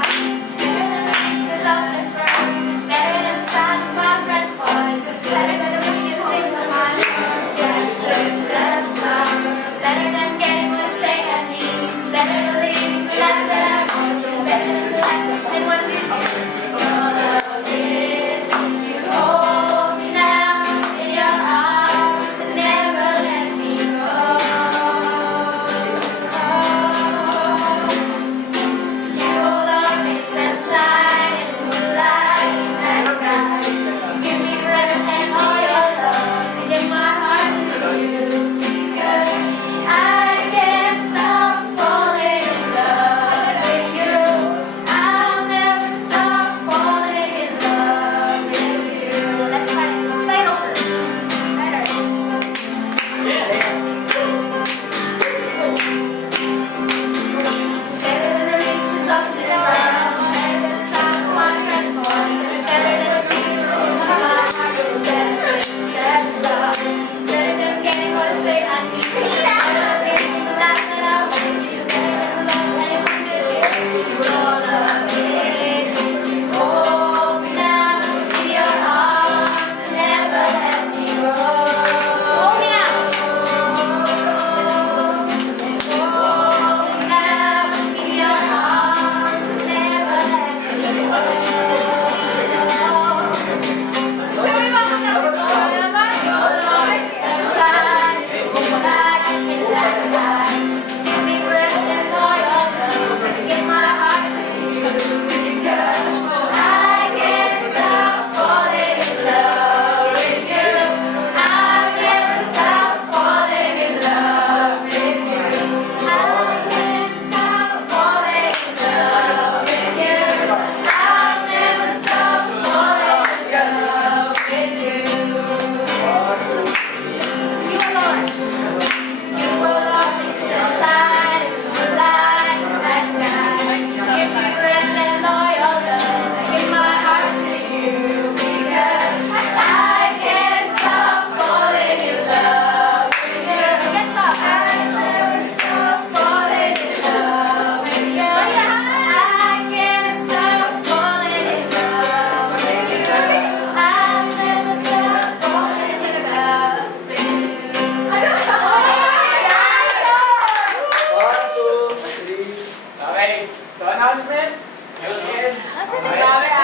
So, announcement. Again. Nasaan na Okay. yun?